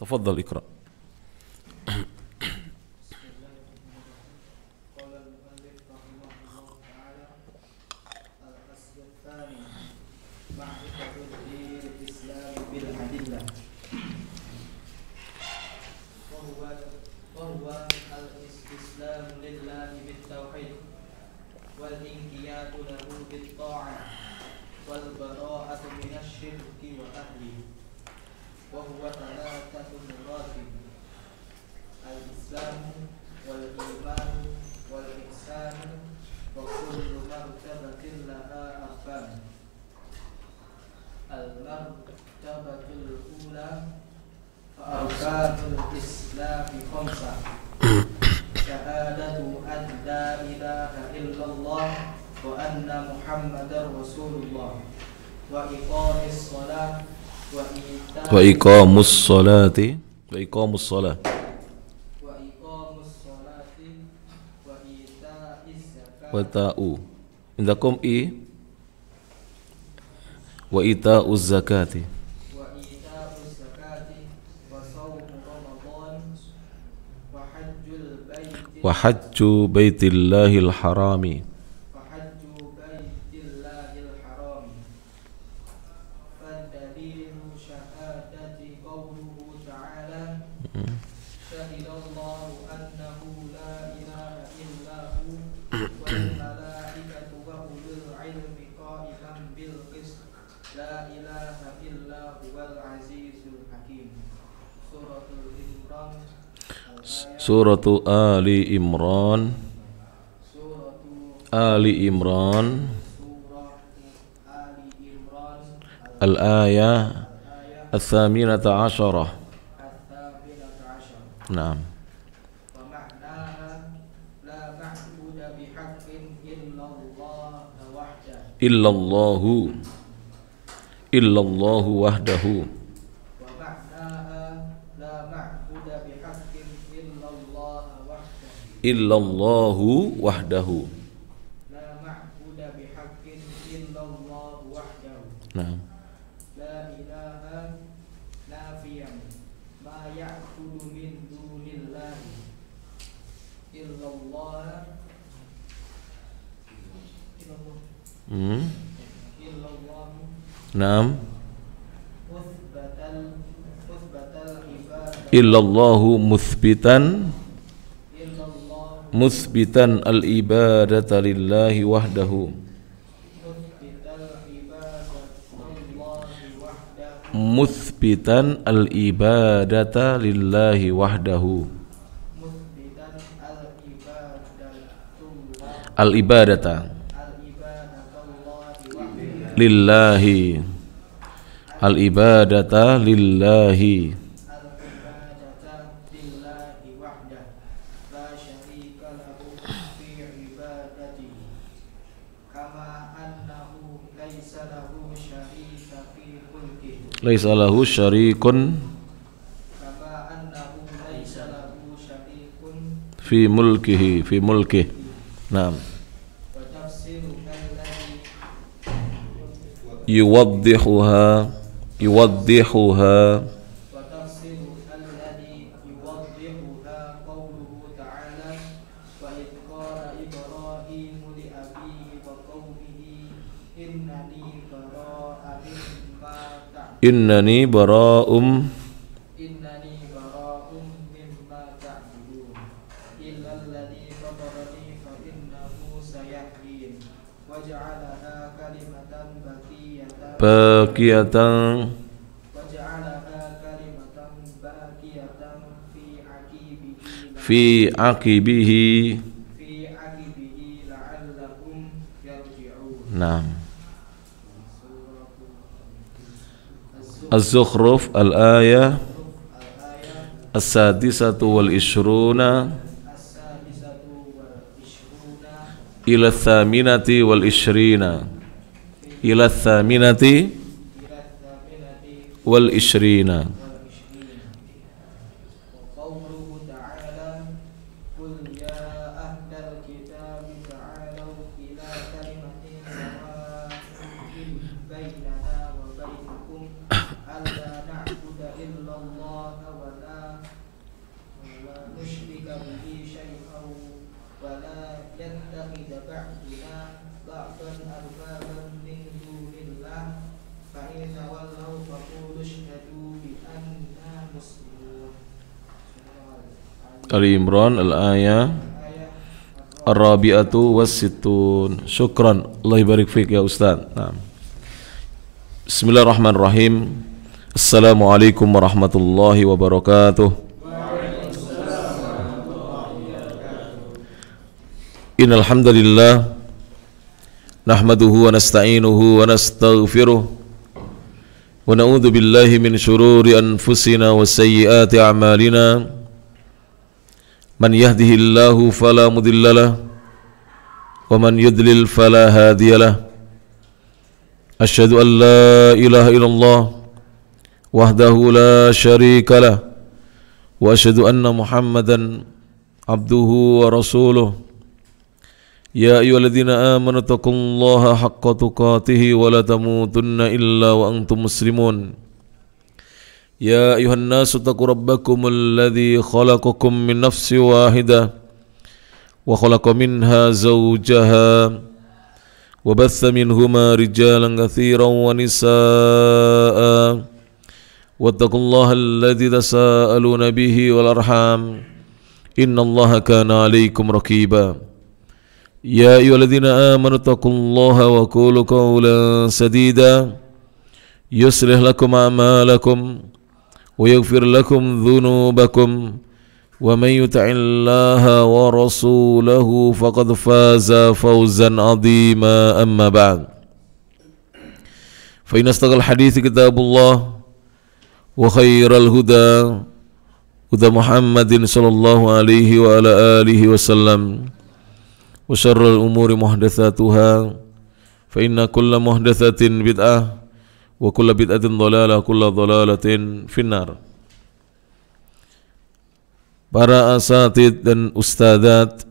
تفضل اقرأ. قال المؤلف رحمه الله تعالى: الأصل الثاني معرفة الدين الإسلام بالأدلة، وهو الاستسلام لله بالتوحيد، والانقياد له بالطاعة، والبراءة من الشرك وأهله. وهو ثلاثة مراتب: الإسلام والإيمان والإحسان، وكل مرتبة لها أركان. المرتبة الأولى: فأركان الإسلام خمسة: شهادة أن لا إله إلا الله وأن محمدا رسول الله، وإقام الصلاة، وإقام الصلاة وإقام الصلاة وإيتاء الزكاة وإيتاء عندكم وإيتاء الزكاة وصوم رمضان، وحج بيت الله الحرام. فالدليل شهادة قوله تعالى: شهد الله أنه لا إله إلا هو والملائكة وأولو العلم قائما بالقسط لا إله إلا هو العزيز الحكيم. سورة آل عمران الآية الثامنة عشرة. نعم. ومعناها لا معبود بحق إلا الله وحده إلا الله وحده. ومعناها لا معبود بحق إلا الله وحده إلا الله وحده. لا معبود بحق إلا الله وحده. نعم. لا إله نافيا ما يعبد من دون الله إلا الله نعم. مثبت العبادة إلا الله مثبتا العبادة لله وحده. مثبتا العبادة لله وحده. العبادة لله. العبادة لله. وحده لا شريك له في عبادته، كما أنه ليس له شريك في ملكه. ليس له شريك كما أنه ليس له شريك في ملكه. نعم. وتفسيرها الذي يوضحها وتفسيرها الذي يوضحها قوله تعالى: وإذ قال إبراهيم لأبيه وقومه إنني براء مما تعبدون إلا الذي فطرني فإنه سيهدين. وجعلها كلمة باقية في عقبه لعلهم يرجعون. نعم. الزخرف الآية السادسة والعشرون إلى الثامنة والعشرين. إلى الثامنة والعشرين. وقوله تعالى: قل يا أهل الكتاب تعالوا إلى كلمة سواء بيننا وبينكم ألا نعبد إلا الله ولا Ali Imran al-ayah ayat Ar-Rabi'atu was-sittun. Syukran. Allah barik fiik ya Ustaz. Nah. Bismillahirrahmanirrahim. Assalamualaikum warahmatullahi wabarakatuh. Innal hamdalillah nahmaduhu wa nasta'inuhu wa nastaghfiruh wa na'udzu billahi min shururi anfusina wa sayyiati a'malina. Man yahdihillahu fala mudhillalah wa man yudlil fala hadiyalah. Asyhadu an la ilaha illallah wahdahu la syarika lah wa asyhadu anna Muhammadan abduhu wa rasuluh. Ya ayyuhalladzina amanu taqullaha haqqa tuqatih wa la tamutunna illa wa antum muslimun. Ya ayuhan nasu taqu rabbakumul ladzi khalaqakum min nafsin wahidah wa khalaqa minha zawjaha wa batha minhuma rijalan katsiran wa nisaa'a wattaqullaha alladzi tasaaluna bihi wal arham innallaha kana 'alaikum raqiba. Ya ayyuhalladzina amanu taqullaha wa qulu qawlan sadida yuslih lakum a'malakum wa yaghfir lakum dhunubakum wa man yuti'illaha wa rasulahu faqad faza fawzan 'azima. Amma ba'd. Fa inna astaqal hadithi kitabullah wa khairal huda huda Muhammadin sallallahu alaihi wa ala alihi wasallam wa syarrul umuri muhdatsatuha fa inna kulla muhdatsatin bid'ah wa kullu bid'atin dhalalah, kullu dhalalatin finnar. Para asatid dan ustadzat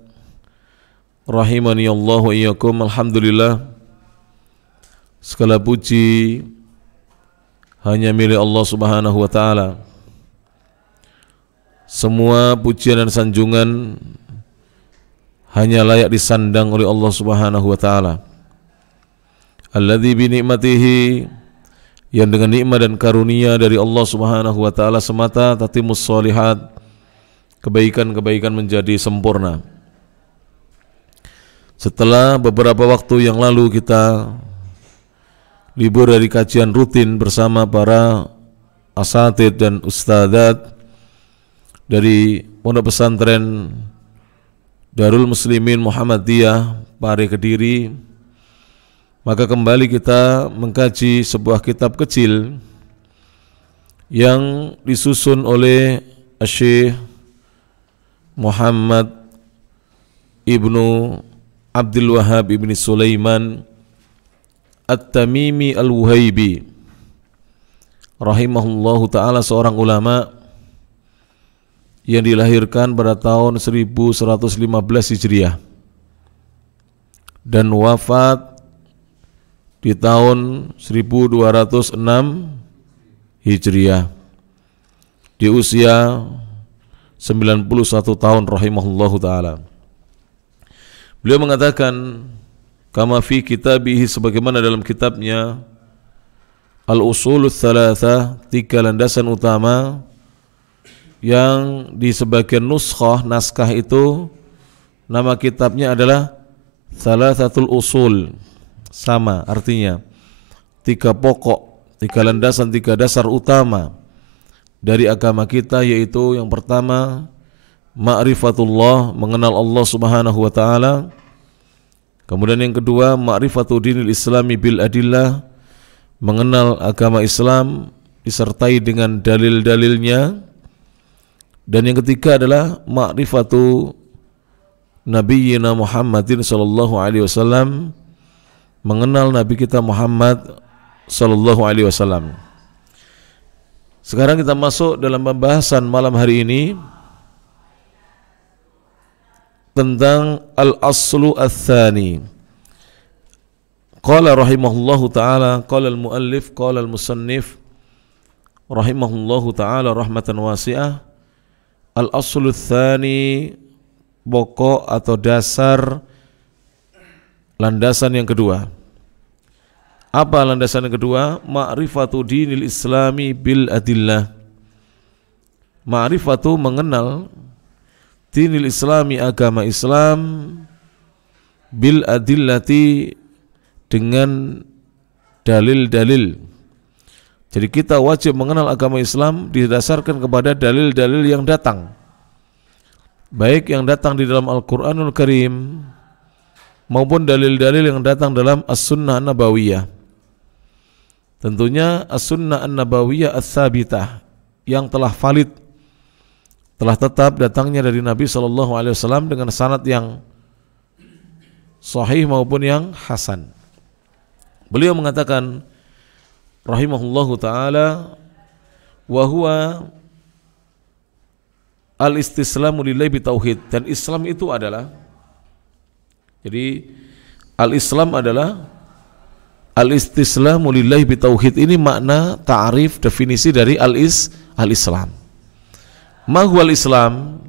rahimani Allah wa iyyakum, alhamdulillah segala puji hanya milik Allah Subhanahu wa taala. Semua pujian dan sanjungan hanya layak disandang oleh Allah Subhanahu wa taala. Alladzi bi ni'matihi, yang dengan nikmat dan karunia dari Allah Subhanahu wa taala semata tatimmus shalihat, kebaikan-kebaikan menjadi sempurna. Setelah beberapa waktu yang lalu kita libur dari kajian rutin bersama para asatid dan ustadzat dari Pondok Pesantren Darul Muslimin Muhammadiyah Pare Kediri, maka kembali kita mengkaji sebuah kitab kecil yang disusun oleh Syekh Muhammad Ibnu Abdul Wahhab Ibni Sulaiman At-Tamimi Al-Wuhaibi rahimahullahu ta'ala, seorang ulama yang dilahirkan pada tahun 1115 Hijriah dan wafat di tahun 1206 Hijriah di usia 91 tahun rahimahullahu ta'ala. Beliau mengatakan kama fi kitabihi, sebagaimana dalam kitabnya Al-Usulul Tsalatsa, 3 landasan utama, yang di sebagian nuskhah naskah itu nama kitabnya adalah Tsalatsatul Usul. Sama artinya 3 pokok, 3 landasan, 3 dasar utama dari agama kita, yaitu yang pertama ma'rifatullah, mengenal Allah Subhanahu wa taala. Kemudian yang kedua ma'rifatu dinil islami bil adillah, mengenal agama Islam disertai dengan dalil-dalilnya. Dan yang ketiga adalah ma'rifatu nabiyyina Muhammadin sallallahu alaihi wasallam, mengenal Nabi kita Muhammad sallallahu alaihi wasallam. Sekarang kita masuk dalam pembahasan malam hari ini tentang al-aslu ats-tsani. Qala rahimahullahu ta'ala, qala al-muallif, qala al-musannif rahimahullahu ta'ala rahmatan wasi'ah, al-aslu ats-tsani, pokok atau dasar, landasan yang kedua. Apa landasan yang kedua? Ma'rifatu dinil islami bil adillah. Ma'rifatu, mengenal dinil islami, agama Islam, bil adillati, dengan dalil-dalil. Jadi kita wajib mengenal agama Islam didasarkan kepada dalil-dalil yang datang, baik yang datang di dalam Al-Quranul Karim maupun dalil-dalil yang datang dalam As-Sunnah An-Nabawiyah. Tentunya As-Sunnah An-Nabawiyah Ats-Tsabitah, yang telah valid, telah tetap datangnya dari Nabi SAW dengan sanad yang sahih maupun yang hasan. Beliau mengatakan rahimahullahu ta'ala, wa huwa al-istislamu lillahi bitauhid. Dan Islam itu adalah, jadi al-Islam adalah al-istislamu lillahi bitauhid. Ini makna, ta'rif, definisi dari al-Islam. Ma huwa al-Islam?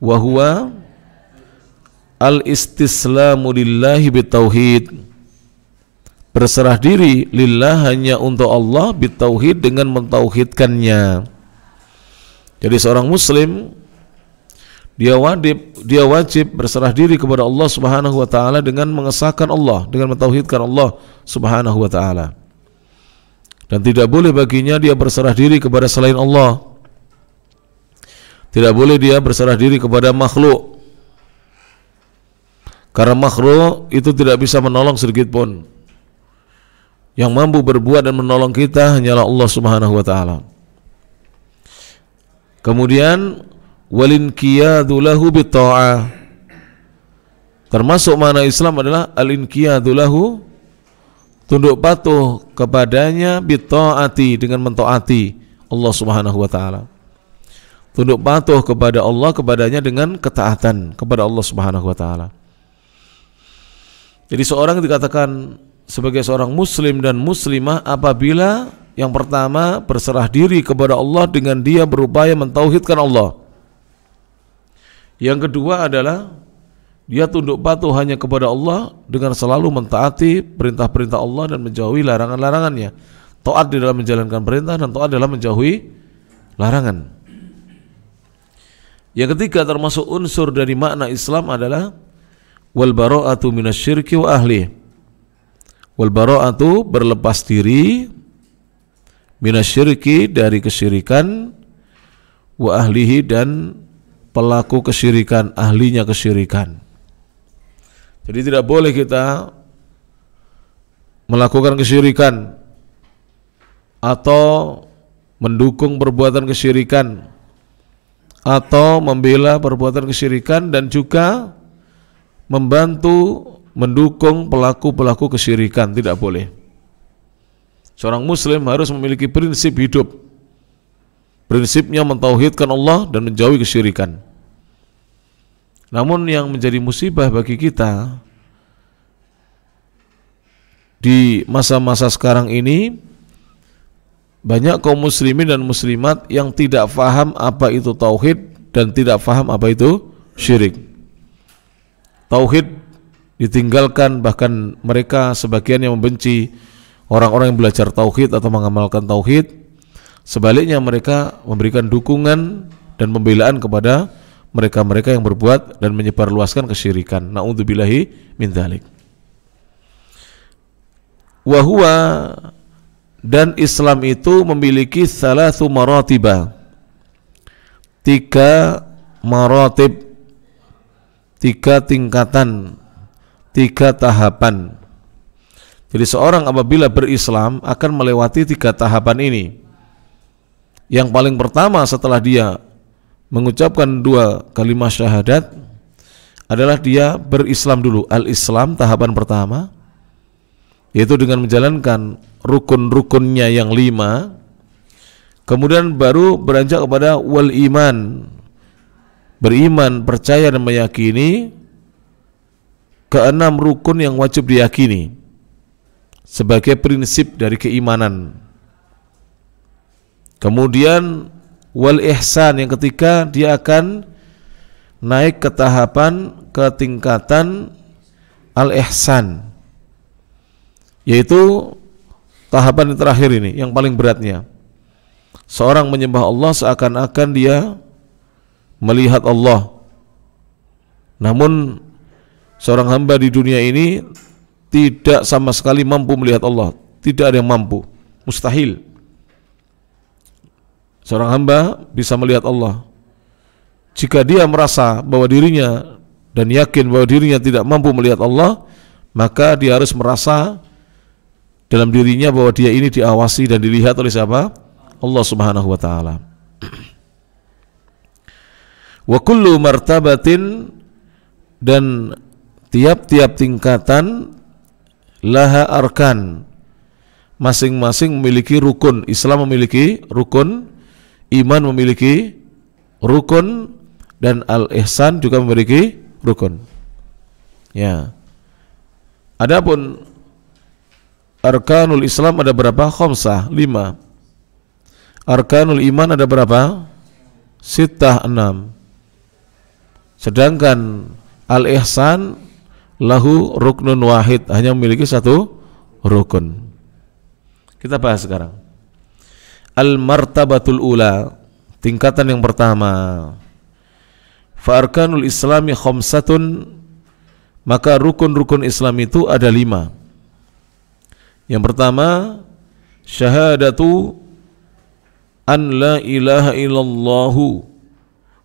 Wa huwa al-istislamu lillahi bitauhid, berserah diri lillah, hanya untuk Allah, bitauhid, dengan mentauhidkannya. Jadi seorang muslim dia wajib berserah diri kepada Allah Subhanahu wa taala dengan mengesahkan Allah, dengan mentauhidkan Allah Subhanahu wa taala. Dan tidak boleh baginya dia berserah diri kepada selain Allah. Tidak boleh dia berserah diri kepada makhluk, karena makhluk itu tidak bisa menolong sedikit pun. Yang mampu berbuat dan menolong kita hanyalah Allah Subhanahu wa taala. Kemudian walinqiyadu lahu bitta'ah, termasuk makna Islam adalah al-inqiyadu lahu, tunduk patuh kepadanya, bitta'ati, dengan mentaati Allah Subhanahu wa taala. Tunduk patuh kepada Allah, kepadanya dengan ketaatan kepada Allah Subhanahu wa taala. Jadi seorang dikatakan sebagai seorang muslim dan muslimah apabila yang pertama berserah diri kepada Allah dengan dia berupaya mentauhidkan Allah. Yang kedua adalah dia tunduk patuh hanya kepada Allah dengan selalu mentaati perintah-perintah Allah dan menjauhi larangan-larangannya. Taat di dalam menjalankan perintah dan taat dalam menjauhi larangan. Yang ketiga termasuk unsur dari makna Islam adalah wal bara'atu minasyirki wa ahli. Wal bara'atu, berlepas diri, minasyirki, dari kesyirikan, wa ahlihi, dan pelaku kesyirikan, ahlinya kesyirikan. Jadi tidak boleh kita melakukan kesyirikan atau mendukung perbuatan kesyirikan atau membela perbuatan kesyirikan dan juga membantu, mendukung pelaku-pelaku kesyirikan. Tidak boleh. Seorang muslim harus memiliki prinsip hidup. Prinsipnya mentauhidkan Allah dan menjauhi kesyirikan. Namun yang menjadi musibah bagi kita di masa-masa sekarang ini, banyak kaum muslimin dan muslimat yang tidak faham apa itu tauhid dan tidak faham apa itu syirik. Tauhid ditinggalkan, bahkan mereka sebagian yang membenci orang-orang yang belajar tauhid atau mengamalkan tauhid. Sebaliknya mereka memberikan dukungan dan pembelaan kepada mereka-mereka yang berbuat dan menyebarluaskan kesyirikan. Na'udzubillahi min dzalik. Wa huwa, dan Islam itu memiliki salatsu maratiba, 3 maratib, 3 tingkatan, 3 tahapan. Jadi seorang apabila berislam akan melewati 3 tahapan ini. Yang paling pertama setelah dia mengucapkan 2 kalimat syahadat adalah dia berislam dulu. Al-Islam tahapan pertama, yaitu dengan menjalankan rukun-rukunnya yang 5. Kemudian baru beranjak kepada wal iman, beriman, percaya dan meyakini ke-6 rukun yang wajib diyakini sebagai prinsip dari keimanan. Kemudian wal ihsan, yang ketiga dia akan naik ke tahapan, ke tingkatan al-ihsan, yaitu tahapan yang terakhir ini, yang paling beratnya. Seorang menyembah Allah seakan-akan dia melihat Allah, Namun seorang hamba di dunia ini tidak sama sekali mampu melihat Allah. Tidak ada yang mampu, mustahil. Seorang hamba bisa melihat Allah jika dia merasa bahwa dirinya dan yakin bahwa dirinya tidak mampu melihat Allah, maka dia harus merasa dalam dirinya bahwa dia ini diawasi dan dilihat oleh siapa? Allah Subhanahu wa taala. Wa kullu martabatin, dan tiap-tiap tingkatan, laha arkan, masing-masing memiliki rukun. Islam memiliki rukun, iman memiliki rukun, dan al-ihsan juga memiliki rukun. Ya. Adapun arkanul Islam ada berapa? Khamsah, 5. Arkanul iman ada berapa? Sittah, 6. Sedangkan al-ihsan lahu ruknun wahid, hanya memiliki satu rukun. Kita bahas sekarang. Al-martabatul ula, tingkatan yang pertama. Fa arkanul islami khamsatun, maka rukun-rukun Islam itu ada 5. Yang pertama, syahadatu an la ilaha illallahu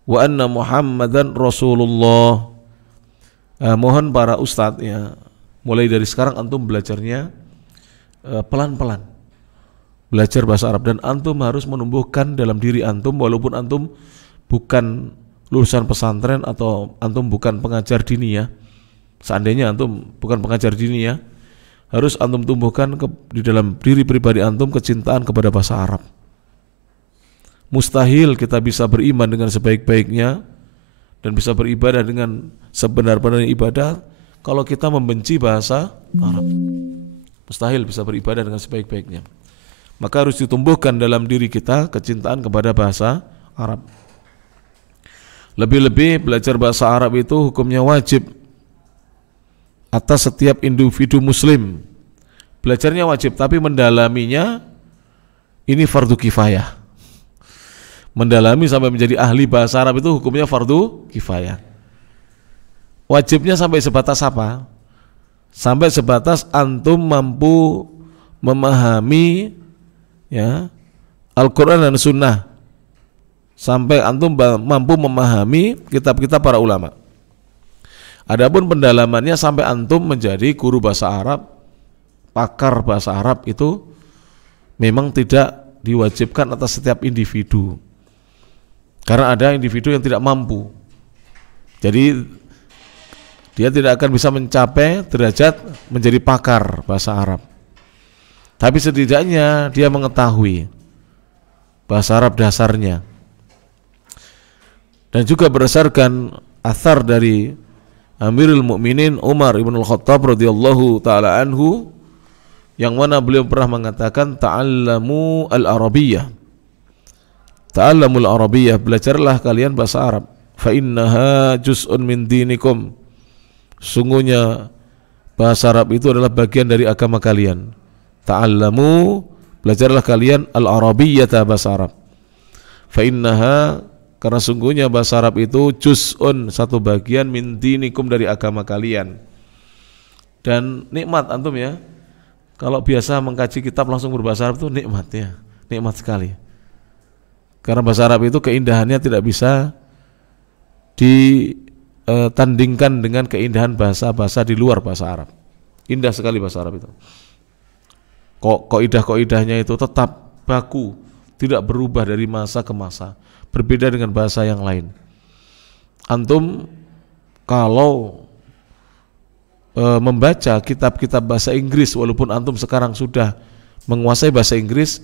wa anna Muhammadan Rasulullah. Mohon para ustadz ya, mulai dari sekarang antum belajarnya pelan-pelan, belajar bahasa Arab, dan antum harus menumbuhkan dalam diri antum, walaupun antum bukan lulusan pesantren atau antum bukan pengajar diniyah. Seandainya antum bukan pengajar diniyah, harus antum tumbuhkan di dalam diri pribadi antum kecintaan kepada bahasa Arab. Mustahil kita bisa beriman dengan sebaik-baiknya dan bisa beribadah dengan sebenar-benarnya ibadah kalau kita membenci bahasa Arab. Mustahil bisa beribadah dengan sebaik-baiknya. Maka harus ditumbuhkan dalam diri kita kecintaan kepada bahasa Arab. Lebih-lebih belajar bahasa Arab itu hukumnya wajib atas setiap individu muslim. Belajarnya wajib, tapi mendalaminya ini fardu kifayah. Mendalami sampai menjadi ahli bahasa Arab itu hukumnya fardu kifayah. Wajibnya sampai sebatas apa? Sampai sebatas antum mampu memahami ya Al-Quran dan Sunnah. Sampai antum mampu memahami kitab-kitab para ulama. Adapun pendalamannya sampai antum menjadi guru bahasa Arab, pakar bahasa Arab, itu memang tidak diwajibkan atas setiap individu. Karena ada individu yang tidak mampu. Jadi dia tidak akan bisa mencapai derajat menjadi pakar bahasa Arab. Tapi setidaknya dia mengetahui bahasa Arab dasarnya. Dan juga berdasarkan athar dari Amirul Mukminin Umar ibn al-Khattab radhiyallahu taala anhu, yang mana beliau pernah mengatakan ta'allamu al-arabiyyah. Ta'allamul arabiyyah, belajarlah kalian bahasa Arab. Fa innaha juz'un min dinikum. Sungguhnya bahasa Arab itu adalah bagian dari agama kalian. Ta'allamu, belajarlah kalian al-arabiyyata, bahasa Arab. Fa innaha, karena sungguhnya bahasa Arab itu juz'un, satu bagian, min dinikum, dari agama kalian. Dan nikmat antum ya, kalau biasa mengkaji kitab langsung berbahasa Arab itu nikmat ya, nikmat sekali. Karena bahasa Arab itu keindahannya tidak bisa ditandingkan dengan keindahan bahasa-bahasa di luar bahasa Arab. Indah sekali bahasa Arab itu. Kaidah-kaidahnya itu tetap baku, tidak berubah dari masa ke masa. Berbeda dengan bahasa yang lain. Antum kalau membaca kitab-kitab bahasa Inggris, walaupun antum sekarang sudah menguasai bahasa Inggris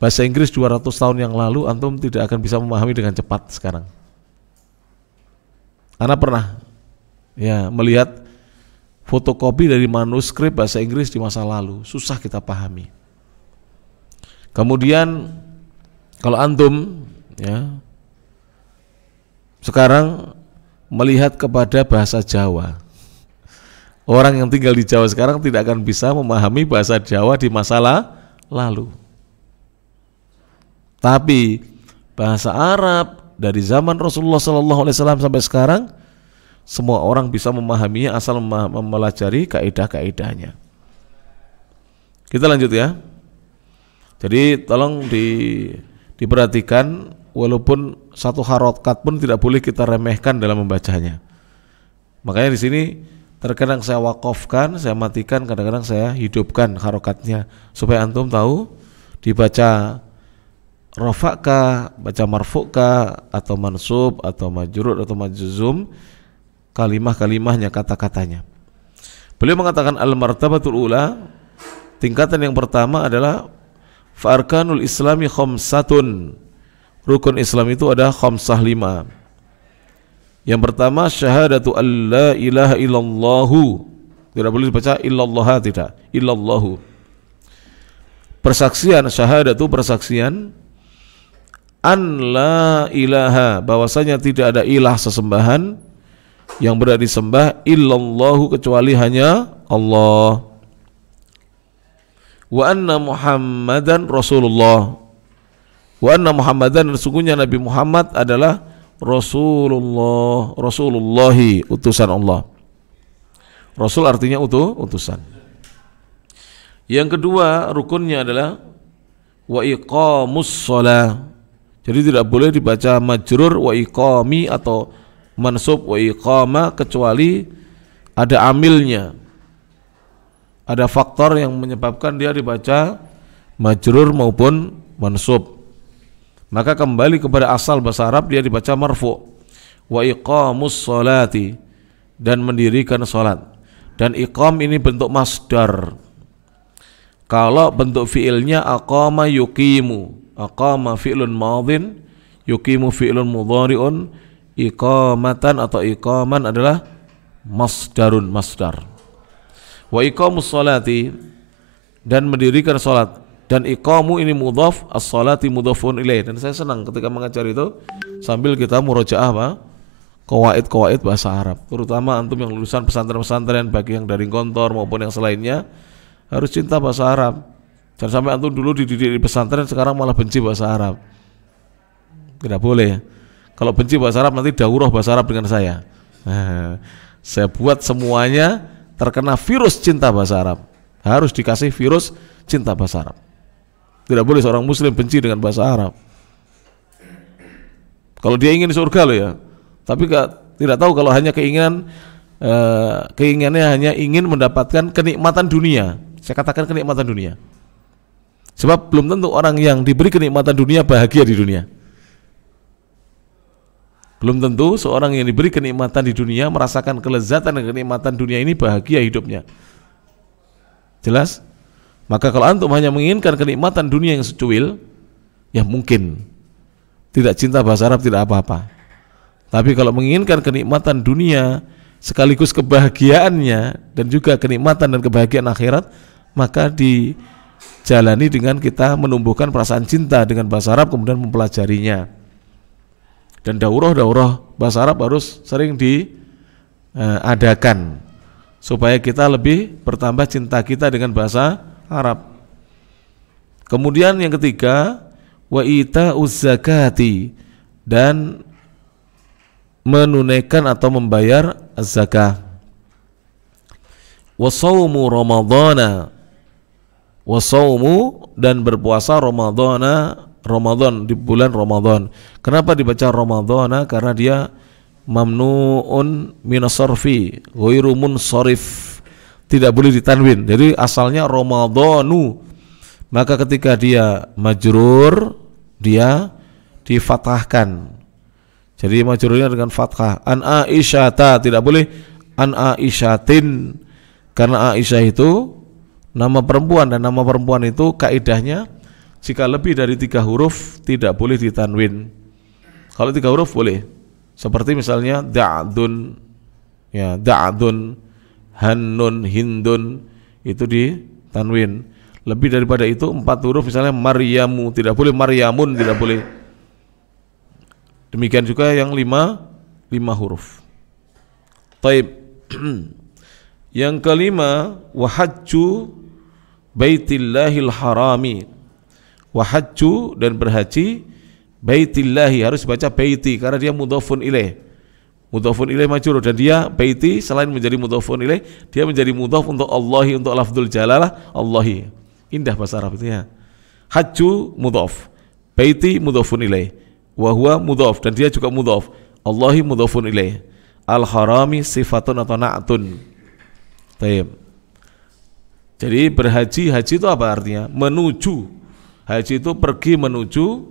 200 tahun yang lalu, antum tidak akan bisa memahami dengan cepat sekarang. Ana pernah ya melihat fotokopi dari manuskrip bahasa Inggris di masa lalu, susah kita pahami. Kemudian kalau antum ya sekarang melihat kepada bahasa Jawa, orang yang tinggal di Jawa sekarang tidak akan bisa memahami bahasa Jawa di masa lalu. Tapi bahasa Arab dari zaman Rasulullah SAW sampai sekarang semua orang bisa memahaminya asal mempelajari kaidah-kaidahnya. Kita lanjut ya. Jadi tolong diperhatikan, walaupun satu harokat pun tidak boleh kita remehkan dalam membacanya. Makanya di sini terkadang saya wakofkan, saya matikan, kadang-kadang saya hidupkan harokatnya supaya antum tahu dibaca rafa'ka, baca marfu'ka, atau mansub, atau majrur, atau majzum, kalimah-kalimahnya, kata-katanya. Beliau mengatakan al-martabatul ula, tingkatan yang pertama adalah fa'arkanul islami khamsatun. Rukun Islam itu ada khamsah 5. Yang pertama syahadatu alla ilaha illallahu. Tidak boleh dibaca illallah, tidak, illallahu. Persaksian, syahadatu persaksian an la ilaha, bahwasanya tidak ada ilah sesembahan yang berhak disembah illallahu, kecuali hanya Allah. Wa anna Muhammadan Rasulullah. Wa anna Muhammadan, sesungguhnya Nabi Muhammad adalah Rasulullah, Rasulullahi, utusan Allah. Rasul artinya utusan. Yang kedua rukunnya adalah wa iqamus shalah. Jadi tidak boleh dibaca majrur wa iqami atau mansub wa iqama, kecuali ada amilnya, ada faktor yang menyebabkan dia dibaca majrur maupun mansub. Maka kembali kepada asal bahasa Arab, dia dibaca marfu. Wa iqamus sholati, dan mendirikan salat. Dan iqam ini bentuk masdar. Kalau bentuk fiilnya aqama yuqimu, aqama fi'lun madhin, yuqimu fi'lun mudhari'un, iqamatan atau iqaman adalah masdarun, masdar. Wa iqamus sholati, dan mendirikan salat. Dan iqamu ini mudhaf, as-sholati mudhafun ilaih. Dan saya senang ketika mengajar itu sambil kita murojaah qawaid bahasa Arab. Terutama antum yang lulusan pesantren-pesantren, bagi yang dari Gontor maupun yang selainnya, harus cinta bahasa Arab. Jangan sampai antum dulu dididik di pesantren sekarang malah benci bahasa Arab. Tidak boleh. Kalau benci bahasa Arab nanti daurah bahasa Arab dengan saya. Saya buat semuanya terkena virus cinta bahasa Arab. Harus dikasih virus cinta bahasa Arab. Tidak boleh seorang muslim benci dengan bahasa Arab. Kalau dia ingin surga loh ya, tapi tidak tahu kalau hanya keinginannya hanya ingin mendapatkan kenikmatan dunia. Saya katakan kenikmatan dunia. Sebab belum tentu orang yang diberi kenikmatan dunia bahagia di dunia. Belum tentu seorang yang diberi kenikmatan di dunia merasakan kelezatan dan kenikmatan dunia ini bahagia hidupnya. Jelas? Maka kalau antum hanya menginginkan kenikmatan dunia yang secuil, ya mungkin tidak cinta bahasa Arab tidak apa-apa. Tapi kalau menginginkan kenikmatan dunia sekaligus kebahagiaannya dan juga kenikmatan dan kebahagiaan akhirat, maka dijalani dengan kita menumbuhkan perasaan cinta dengan bahasa Arab, kemudian mempelajarinya. Dan daurah bahasa Arab harus sering diadakan supaya kita lebih bertambah cinta kita dengan bahasa Arab. Kemudian yang ketiga, wa ita'uz zakati, dan menunaikan atau membayar az-zakah. Wa shaumu ramadhana, wa shaumu, dan berpuasa Ramadan di bulan Ramadan. Kenapa dibaca Ramadhana? Karena dia mamnu'un minas sarfi, ghairu munsharif, tidak boleh ditanwin. Jadi asalnya Ramadhanu. Maka ketika dia majrur, dia difathahkan. Jadi majrurnya dengan fathah. An Aisyata, tidak boleh an Aisyatin, karena Aisyah itu nama perempuan, dan nama perempuan itu kaidahnya jika lebih dari 3 huruf tidak boleh ditanwin. Kalau 3 huruf boleh. Seperti misalnya da'dun, ya, da'dun, hannun, hindun, itu ditanwin. Lebih daripada itu 4 huruf, misalnya Maryamu, tidak boleh, Maryamun tidak boleh. Demikian juga yang 5 huruf. Taib. Yang kelima, wahajju baitillahil harami. Wahajju, dan berhaji baitillahi, harus baca baiti karena dia mudhafun ilaih. Mudhafun ilaih majrur, dan dia baiti selain menjadi mudhafun ilaih, dia menjadi mudhaf untuk Allahi, untuk lafdzul jalalah Allahi. Indah bahasa Arab itu ya. Hajju mudhaf, baiti mudhafun ilaih, wa huwa mudhaf, dan dia juga mudhaf. Allahi mudhafun ilaih. Al-harami sifatun atau na'tun. Tayyib. Jadi berhaji, haji itu apa artinya? Menuju. Haji itu pergi menuju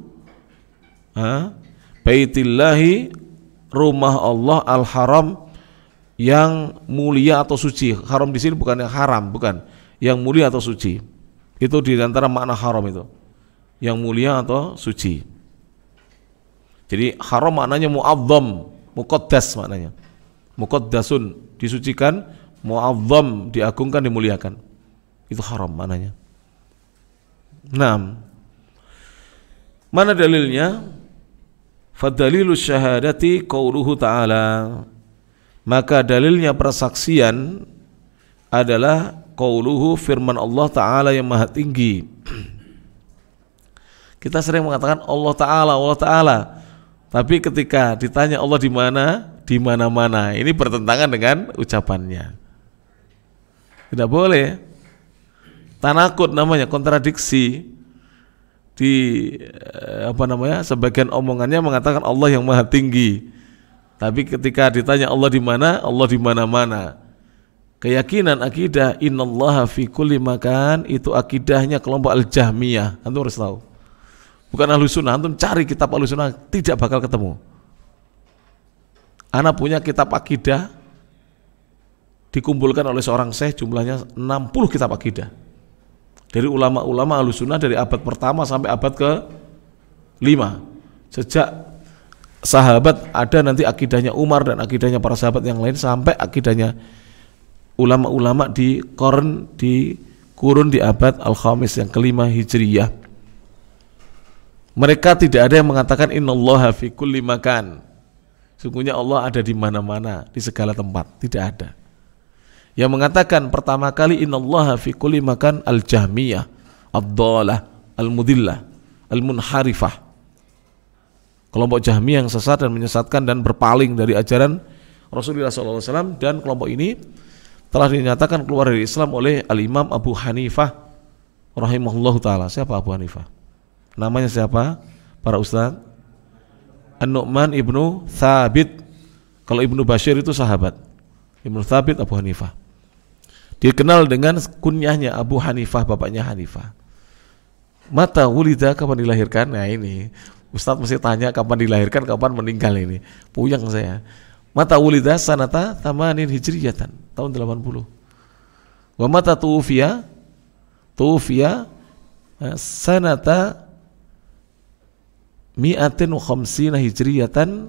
baitillahi, rumah Allah al-haram, yang mulia atau suci. Haram di sini bukan yang haram, bukan. Yang mulia atau suci. Itu di antara makna haram itu. Yang mulia atau suci. Jadi haram maknanya mu'azzam, muqaddas maknanya. Muqaddasun, disucikan, mu'azzam, diagungkan, dimuliakan. Itu haram maknanya. Nah, mana dalilnya? Fadalilu syahadati qauluhu ta'ala, maka dalilnya persaksian adalah qauluhu, firman Allah Ta'ala yang maha tinggi. Kita sering mengatakan Allah Ta'ala, Allah Ta'ala, tapi ketika ditanya Allah di mana? Di mana-mana. Ini bertentangan dengan ucapannya. Tidak boleh. Tanakut namanya, kontradiksi. Di sebagian omongannya mengatakan Allah yang maha tinggi, tapi ketika ditanya Allah di mana? Allah di mana-mana. Keyakinan akidah innallaha fi kulli makan, itu akidahnya kelompok Al-Jahmiyah. Antum harus tahu. Bukan Ahlus Sunnah. Antum cari kitab Ahlus Sunnah tidak bakal ketemu. Ana punya kitab akidah dikumpulkan oleh seorang syekh, jumlahnya 60 kitab akidah. Dari ulama-ulama Ahlus Sunnah dari abad pertama sampai abad ke-5. Sejak sahabat ada, nanti akidahnya Umar dan akidahnya para sahabat yang lain, sampai akidahnya ulama-ulama di kurun di abad Al-Khamis yang ke-5 Hijriyah. Mereka tidak ada yang mengatakan innallaha fi kulli makan. Sungguhnya Allah ada di mana-mana, di segala tempat. Tidak ada. Yang mengatakan pertama kali innallaha fi kulli makan al-Jahmiyah, ad-dhalah, al-mudillah, al-munharifah. Kelompok Jahmiyah yang sesat dan menyesatkan dan berpaling dari ajaran Rasulullah SAW, dan kelompok ini telah dinyatakan keluar dari Islam oleh Al-Imam Abu Hanifah rahimahullahu ta'ala. Siapa Abu Hanifah? Namanya siapa? Para ustaz? An-Nu'man ibnu Thabit. Kalau Ibnu Bashir itu sahabat. Ibnu Thabit Abu Hanifah. Dikenal dengan kunyahnya Abu Hanifah, bapaknya Hanifah. Mata wulida, kapan dilahirkan? Nah ini Ustadz mesti tanya kapan dilahirkan, kapan meninggal ini. Puyang saya. Mata wulida sanata tamanin hijriyatan, tahun 80. Wa mata tuufiya sanata mi'atin wa khamsina hijriyatan,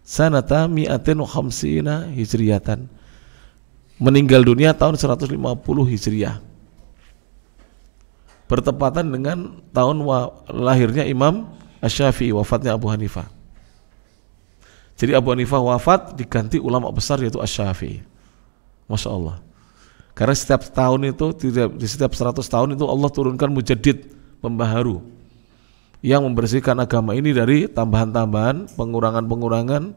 sanata mi'atin wa khamsina hijriyatan. Meninggal dunia tahun 150 Hijriyah, bertepatan dengan tahun lahirnya Imam Asy-Syafi'i, wafatnya Abu Hanifah. Jadi Abu Hanifah wafat diganti ulama besar yaitu Asy-Syafi'i. Masya Allah. Karena setiap tahun itu, di setiap 100 tahun itu Allah turunkan mujaddid, pembaharu, yang membersihkan agama ini dari tambahan-tambahan, pengurangan-pengurangan,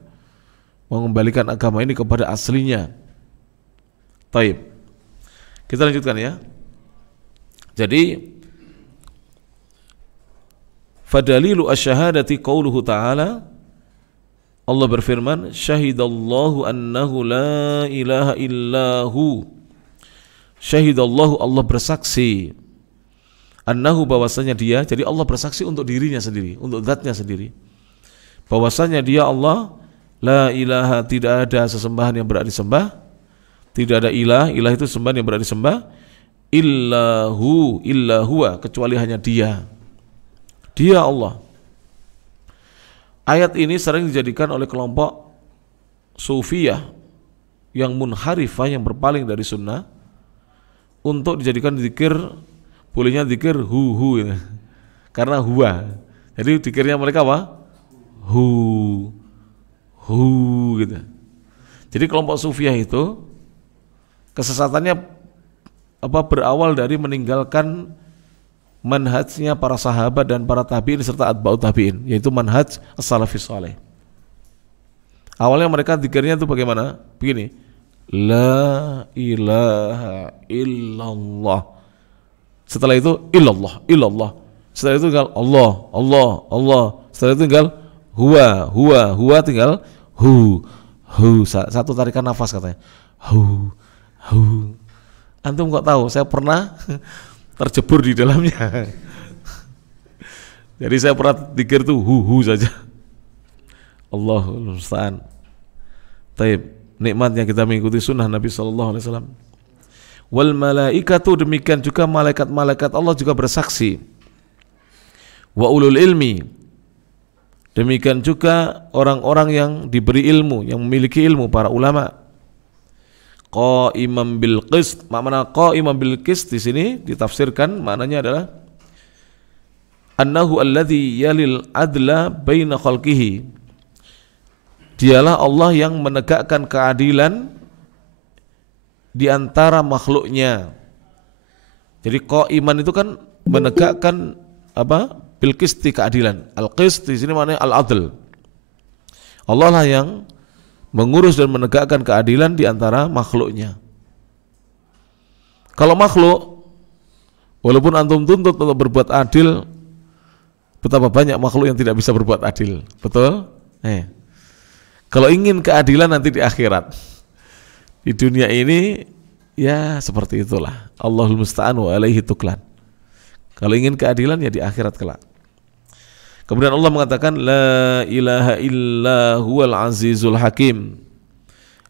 mengembalikan agama ini kepada aslinya. Taib. Kita lanjutkan ya. Jadi fadalilu asyhadati qauluhu ta'ala, Allah berfirman, syahidallahu annahu la ilaha illahu. Syahidallahu, Allah bersaksi, annahu, bahwasanya dia, jadi Allah bersaksi untuk dirinya sendiri, untuk zatnya sendiri, bahwasanya dia Allah, la ilaha, tidak ada sesembahan yang berhak disembah, tidak ada ilah, ilah itu sembahan yang berhak disembah, illahu, illa huwa, kecuali hanya dia Allah. Ayat ini sering dijadikan oleh kelompok Sufiyah yang munharifah, yang berpaling dari sunnah, untuk dijadikan zikir, bolehnya zikir hu ya. Karena huwa. Jadi zikirnya mereka apa? Hu gitu. Jadi kelompok Sufiyah itu kesesatannya berawal dari meninggalkan manhajnya para sahabat dan para tabi'in serta atba'ut tabi'in, yaitu manhaj as-salafis saleh. Awalnya mereka zikirnya itu bagaimana? Begini. La ilaha illallah. Setelah itu illallah, illallah. Setelah itu tinggal Allah, Allah, Allah. Setelah itu tinggal huwa tinggal hu. Satu tarikan nafas katanya. Hu. Antum kok tahu? Saya pernah terjebur di dalamnya. Jadi saya pernah zikir tuh hu saja. Allahul musta'an. Taib, nikmatnya kita mengikuti sunnah Nabi sallallahu alaihi wasallam. Wal malaikatu, demikian juga malaikat-malaikat Allah juga bersaksi. Wa ulul ilmi, demikian juga orang-orang yang diberi ilmu, yang memiliki ilmu, para ulama. Qaiman bil qist, makna qaiman bil qist di sini ditafsirkan maknanya adalah annahu alladzi yalil adla baina khalqihi. Dialah Allah yang menegakkan keadilan di antara makhluknya. Jadi qaiman itu kan menegakkan apa? Bil qisti, keadilan. Al qist di sini maknanya al adl. Allah lah yang mengurus dan menegakkan keadilan di antara makhluknya. Kalau makhluk, walaupun antum tuntut untuk berbuat adil, betapa banyak makhluk yang tidak bisa berbuat adil. Betul? Kalau ingin keadilan nanti di akhirat, di dunia ini ya seperti itulah. Allahul musta'an wa alaihi tuklan. Kalau ingin keadilan ya di akhirat kelak. Kemudian Allah mengatakan la ilaha illa huwal azizul hakim.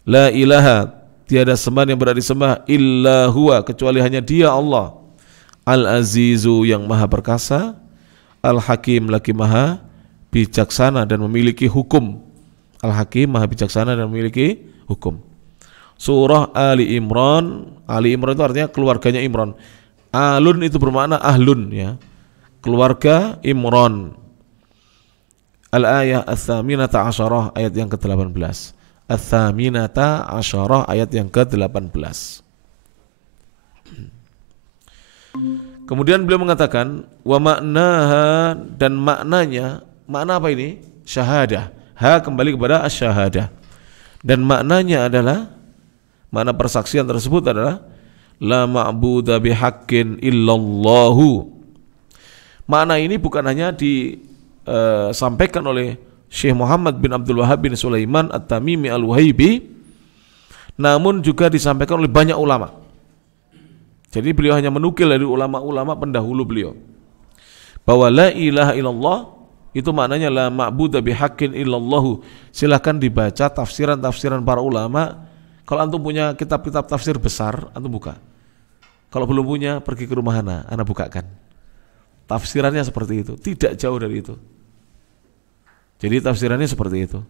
La ilaha, tiada sembahan yang berhak disembah illa huwa, kecuali hanya Dia Allah. Al azizu, yang maha perkasa. Al hakim, lagi maha bijaksana dan memiliki hukum. Al hakim, maha bijaksana dan memiliki hukum. Surah Ali Imran. Ali Imran itu artinya keluarganya Imran. Alun itu bermakna ahlun, ya, keluarga Imran. Al-ayah ats-tsaminata asyarah, ayat yang ke-18. Ats-tsaminata asyarah, ayat yang ke-18. Kemudian beliau mengatakan wa maknaha, dan maknanya, makna apa ini? Syahadah. Ha kembali kepada asy-syahadah. Dan maknanya adalah, makna persaksian tersebut adalah la ma'budu bihaqqin illallahu. Makna ini bukan hanya disampaikan oleh Syekh Muhammad bin Abdul Wahhab bin Sulaiman At-Tamimi Al-Wahibi, namun juga disampaikan oleh banyak ulama. Jadi beliau hanya menukil dari ulama-ulama pendahulu beliau bahwa la ilaha illallah itu maknanya la ma'budu bihaqqin illallahu. Silahkan dibaca tafsiran-tafsiran para ulama. Kalau antum punya kitab-kitab tafsir besar, antum buka. Kalau belum punya, pergi ke rumah ana bukakan. Tafsirannya seperti itu, tidak jauh dari itu. Jadi tafsirannya seperti itu.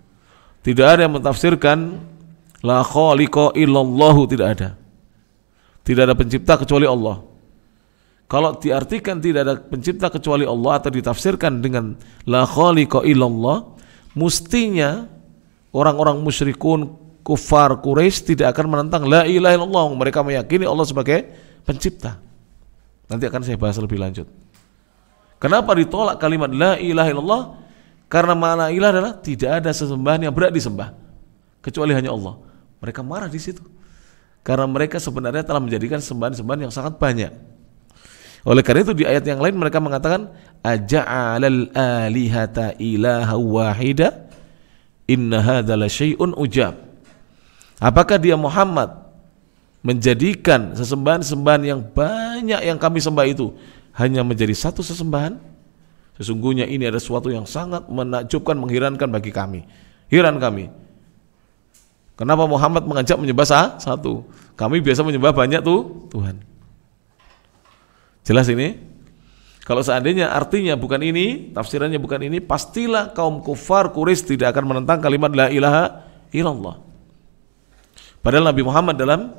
Tidak ada yang mentafsirkan la khaliqa illallahu, tidak ada. Tidak ada pencipta kecuali Allah. Kalau diartikan tidak ada pencipta kecuali Allah atau ditafsirkan dengan la khaliqa illallah, mestinya orang-orang musyrikun, kufar Quraisy tidak akan menentang la ilaha illallah. Mereka meyakini Allah sebagai pencipta. Nanti akan saya bahas lebih lanjut. Kenapa ditolak kalimat la ilaha illallah? Karena makna ilah adalah tidak ada sesembahan yang berhak disembah kecuali hanya Allah. Mereka marah di situ. Karena mereka sebenarnya telah menjadikan sembahan-sembahan yang sangat banyak. Oleh karena itu di ayat yang lain mereka mengatakan aja'alal alihata ilaha wahida inna hadza la syai'un ujab. Apakah dia Muhammad menjadikan sesembahan-sembahan yang banyak yang kami sembah itu hanya menjadi satu sesembahan? Sesungguhnya ini ada sesuatu yang sangat menakjubkan, mengherankan bagi kami. Heran kami. Kenapa Muhammad mengajak menyembah satu? Kami biasa menyembah banyak Tuhan. Jelas ini? Kalau seandainya artinya bukan ini, tafsirannya bukan ini, pastilah kaum kufar Quraisy tidak akan menentang kalimat la ilaha illallah. Padahal Nabi Muhammad dalam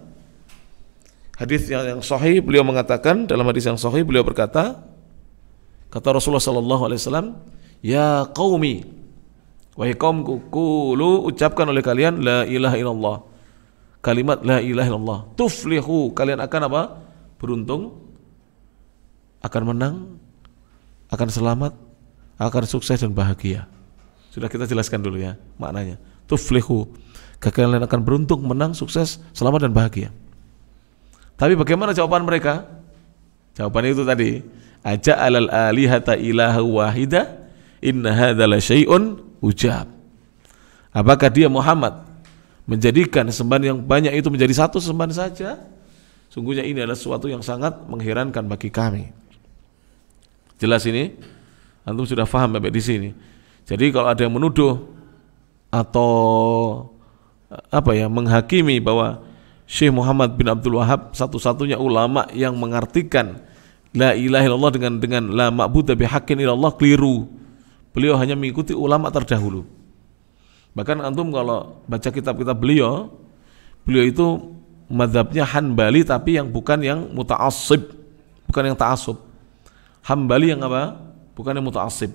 hadis yang sahih beliau mengatakan, dalam hadis yang sahih beliau berkata, kata Rasulullah sallallahu alaihi wasallam, ya qaumi, wahai kaumku, qulu, ucapkan oleh kalian la ilaha illallah. Kalimat la ilaha illallah, tuflihu, kalian akan apa? Beruntung, akan menang, akan selamat, akan sukses dan bahagia. Sudah kita jelaskan dulu ya maknanya. tuflihu. Kalian akan beruntung, menang, sukses, selamat dan bahagia. Tapi bagaimana jawaban mereka? Jawabannya itu tadi, aja'alal alihata ilaha wahida inna hadza la syai'un ujab. Apakah dia Muhammad menjadikan sembahan yang banyak itu menjadi satu sembahan saja? Sungguhnya ini adalah sesuatu yang sangat mengherankan bagi kami. Jelas ini? Antum sudah paham sampai di sini. Jadi kalau ada yang menuduh atau menghakimi bahwa Syekh Muhammad bin Abdul Wahab satu-satunya ulama yang mengartikan la ilaha illallah dengan la ma'budu bihaqqin illallah, keliru. Beliau hanya mengikuti ulama terdahulu. Bahkan antum kalau baca kitab-kitab beliau itu mazhabnya Hanbali tapi yang bukan yang muta'assib, bukan yang ta'assub. Hanbali yang apa? Bukan yang muta'assib.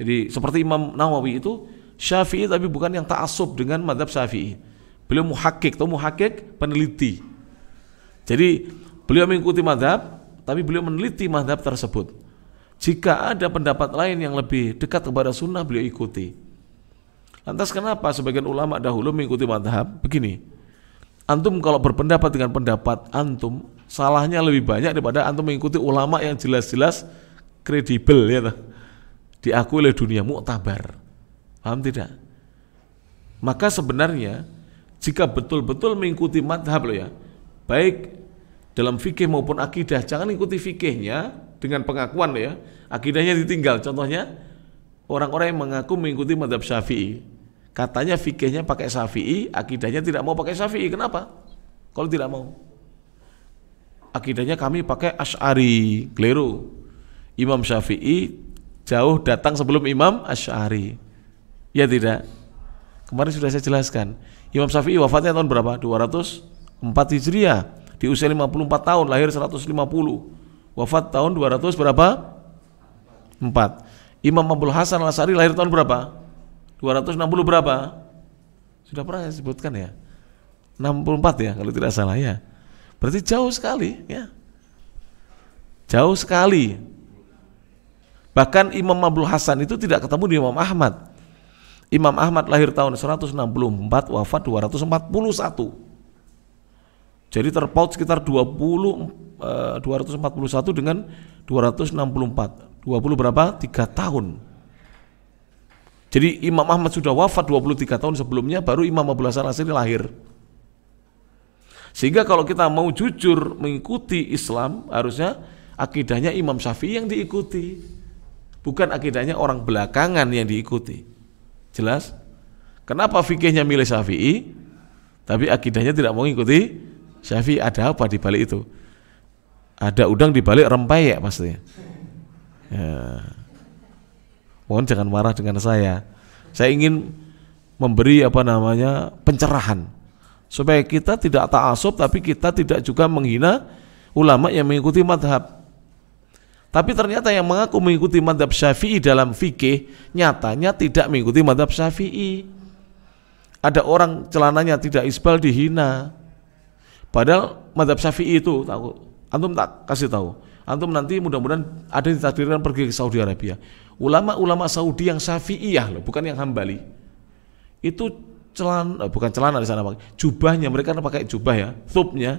Jadi seperti Imam Nawawi itu Syafi'i tapi bukan yang ta'assub dengan mazhab Syafi'i. Beliau muhakkik peneliti. Jadi beliau mengikuti mazhab tapi beliau meneliti mazhab tersebut. Jika ada pendapat lain yang lebih dekat kepada sunnah, beliau ikuti. Lantas kenapa sebagian ulama dahulu mengikuti mazhab? Begini, antum kalau berpendapat dengan pendapat antum, salahnya lebih banyak daripada antum mengikuti ulama yang jelas-jelas kredibel, ya, diakui oleh dunia, muktabar. Paham tidak? Maka sebenarnya jika betul-betul mengikuti mazhab loh ya, baik dalam fikih maupun akidah, jangan ikuti fikihnya dengan pengakuan loh ya, akidahnya ditinggal. Contohnya orang-orang yang mengaku mengikuti mazhab Syafi'i, katanya fikihnya pakai Syafi'i, akidahnya tidak mau pakai Syafi'i. Kenapa? Kalau tidak mau, akidahnya kami pakai Asy'ari, keliru. Imam Syafi'i jauh datang sebelum Imam Asy'ari. Ya tidak? Kemarin sudah saya jelaskan. Imam Syafi'i wafatnya tahun berapa? 204 Hijriah. Di usia 54 tahun, lahir 150. Wafat tahun 200 berapa? 4. Imam Abdul Hasan Al-Asy'ari lahir tahun berapa? 260 berapa? Sudah pernah saya sebutkan ya. 64 ya kalau tidak salah ya. Berarti jauh sekali ya. Jauh sekali. Bahkan Imam Abdul Hasan itu tidak ketemu di Imam Ahmad. Imam Ahmad lahir tahun 164, wafat 241. Jadi terpaut sekitar 241 dengan 264. 20 berapa? 3 tahun. Jadi Imam Ahmad sudah wafat 23 tahun sebelumnya, baru Imam Abdul Hasan Al-Asy'ari lahir. Sehingga kalau kita mau jujur mengikuti Islam, harusnya akidahnya Imam Syafi'i yang diikuti, bukan akidahnya orang belakangan yang diikuti. Jelas? Kenapa fikihnya milih Syafi'i, tapi akidahnya tidak mau mengikuti Syafi'i? Ada apa di balik itu? Ada udang di balik rempeyek pasti. Ya. Mohon jangan marah dengan saya. Saya ingin memberi pencerahan supaya kita tidak ta'assub, tapi kita tidak juga menghina ulama yang mengikuti mazhab. Tapi ternyata yang mengaku mengikuti mazhab Syafi'i dalam fikih nyatanya tidak mengikuti mazhab Syafi'i. Ada orang celananya tidak isbal dihina. Padahal mazhab Syafi'i itu antum tak kasih tahu. Antum nanti mudah-mudahan ada yang ditakdirkan pergi ke Saudi Arabia. Ulama-ulama Saudi yang Syafi'iyah loh, bukan yang Hambali. Itu bukan celana di sana, jubahnya, mereka pakai jubah ya, thubnya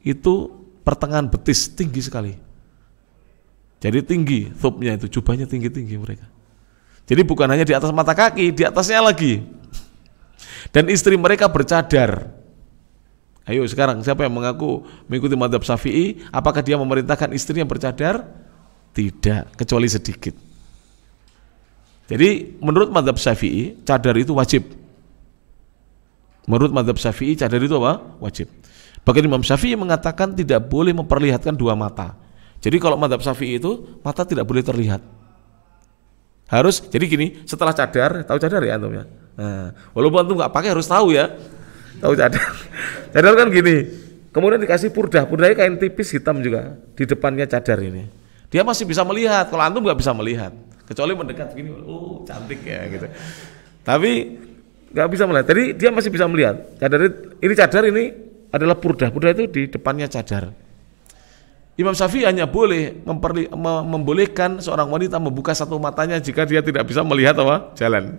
itu pertengahan betis, tinggi sekali. Jadi tinggi thubnya itu, jubahnya tinggi-tinggi mereka. Jadi bukan hanya di atas mata kaki, di atasnya lagi. Dan istri mereka bercadar. Ayo sekarang siapa yang mengaku mengikuti mazhab Syafi'i, apakah dia memerintahkan istrinya bercadar? Tidak, kecuali sedikit. Jadi menurut mazhab Syafi'i, cadar itu wajib. Menurut mazhab Syafi'i, cadar itu apa? Wajib. Bahkan Imam Syafi'i mengatakan tidak boleh memperlihatkan dua mata. Jadi kalau mazhab Syafi'i itu mata tidak boleh terlihat. Harus, jadi gini, setelah cadar, tahu cadar ya antum ya? Nah, walaupun antum nggak pakai harus tahu ya. Tahu cadar. Cadar kan gini. Kemudian dikasih purdah, purdahnya kain tipis hitam juga di depannya cadar ini. Dia masih bisa melihat, kalau antum nggak bisa melihat. Kecuali mendekat begini, oh cantik ya gitu. Tapi nggak bisa melihat. Jadi dia masih bisa melihat. Cadar ini adalah purdah. Purdah itu di depannya cadar. Imam Syafi'i hanya boleh membolehkan seorang wanita membuka satu matanya jika dia tidak bisa melihat jalan.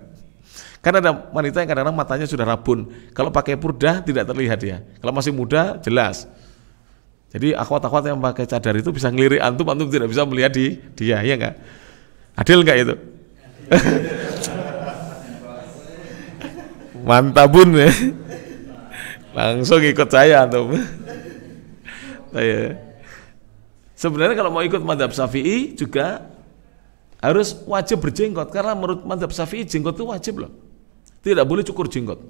Kan ada wanita yang kadang-kadang matanya sudah rabun. Kalau pakai purdah tidak terlihat ya. Kalau masih muda jelas. Jadi akhwat-akhwat yang pakai cadar itu bisa ngelirik antum tidak bisa melihat dia, ya enggak? Adil enggak itu? Mantabun ya. Langsung ikut saya antum. Saya. Sebenarnya kalau mau ikut mazhab Syafi'i juga harus wajib berjenggot karena menurut mazhab Syafi'i jenggot itu wajib loh. Tidak boleh cukur jenggot.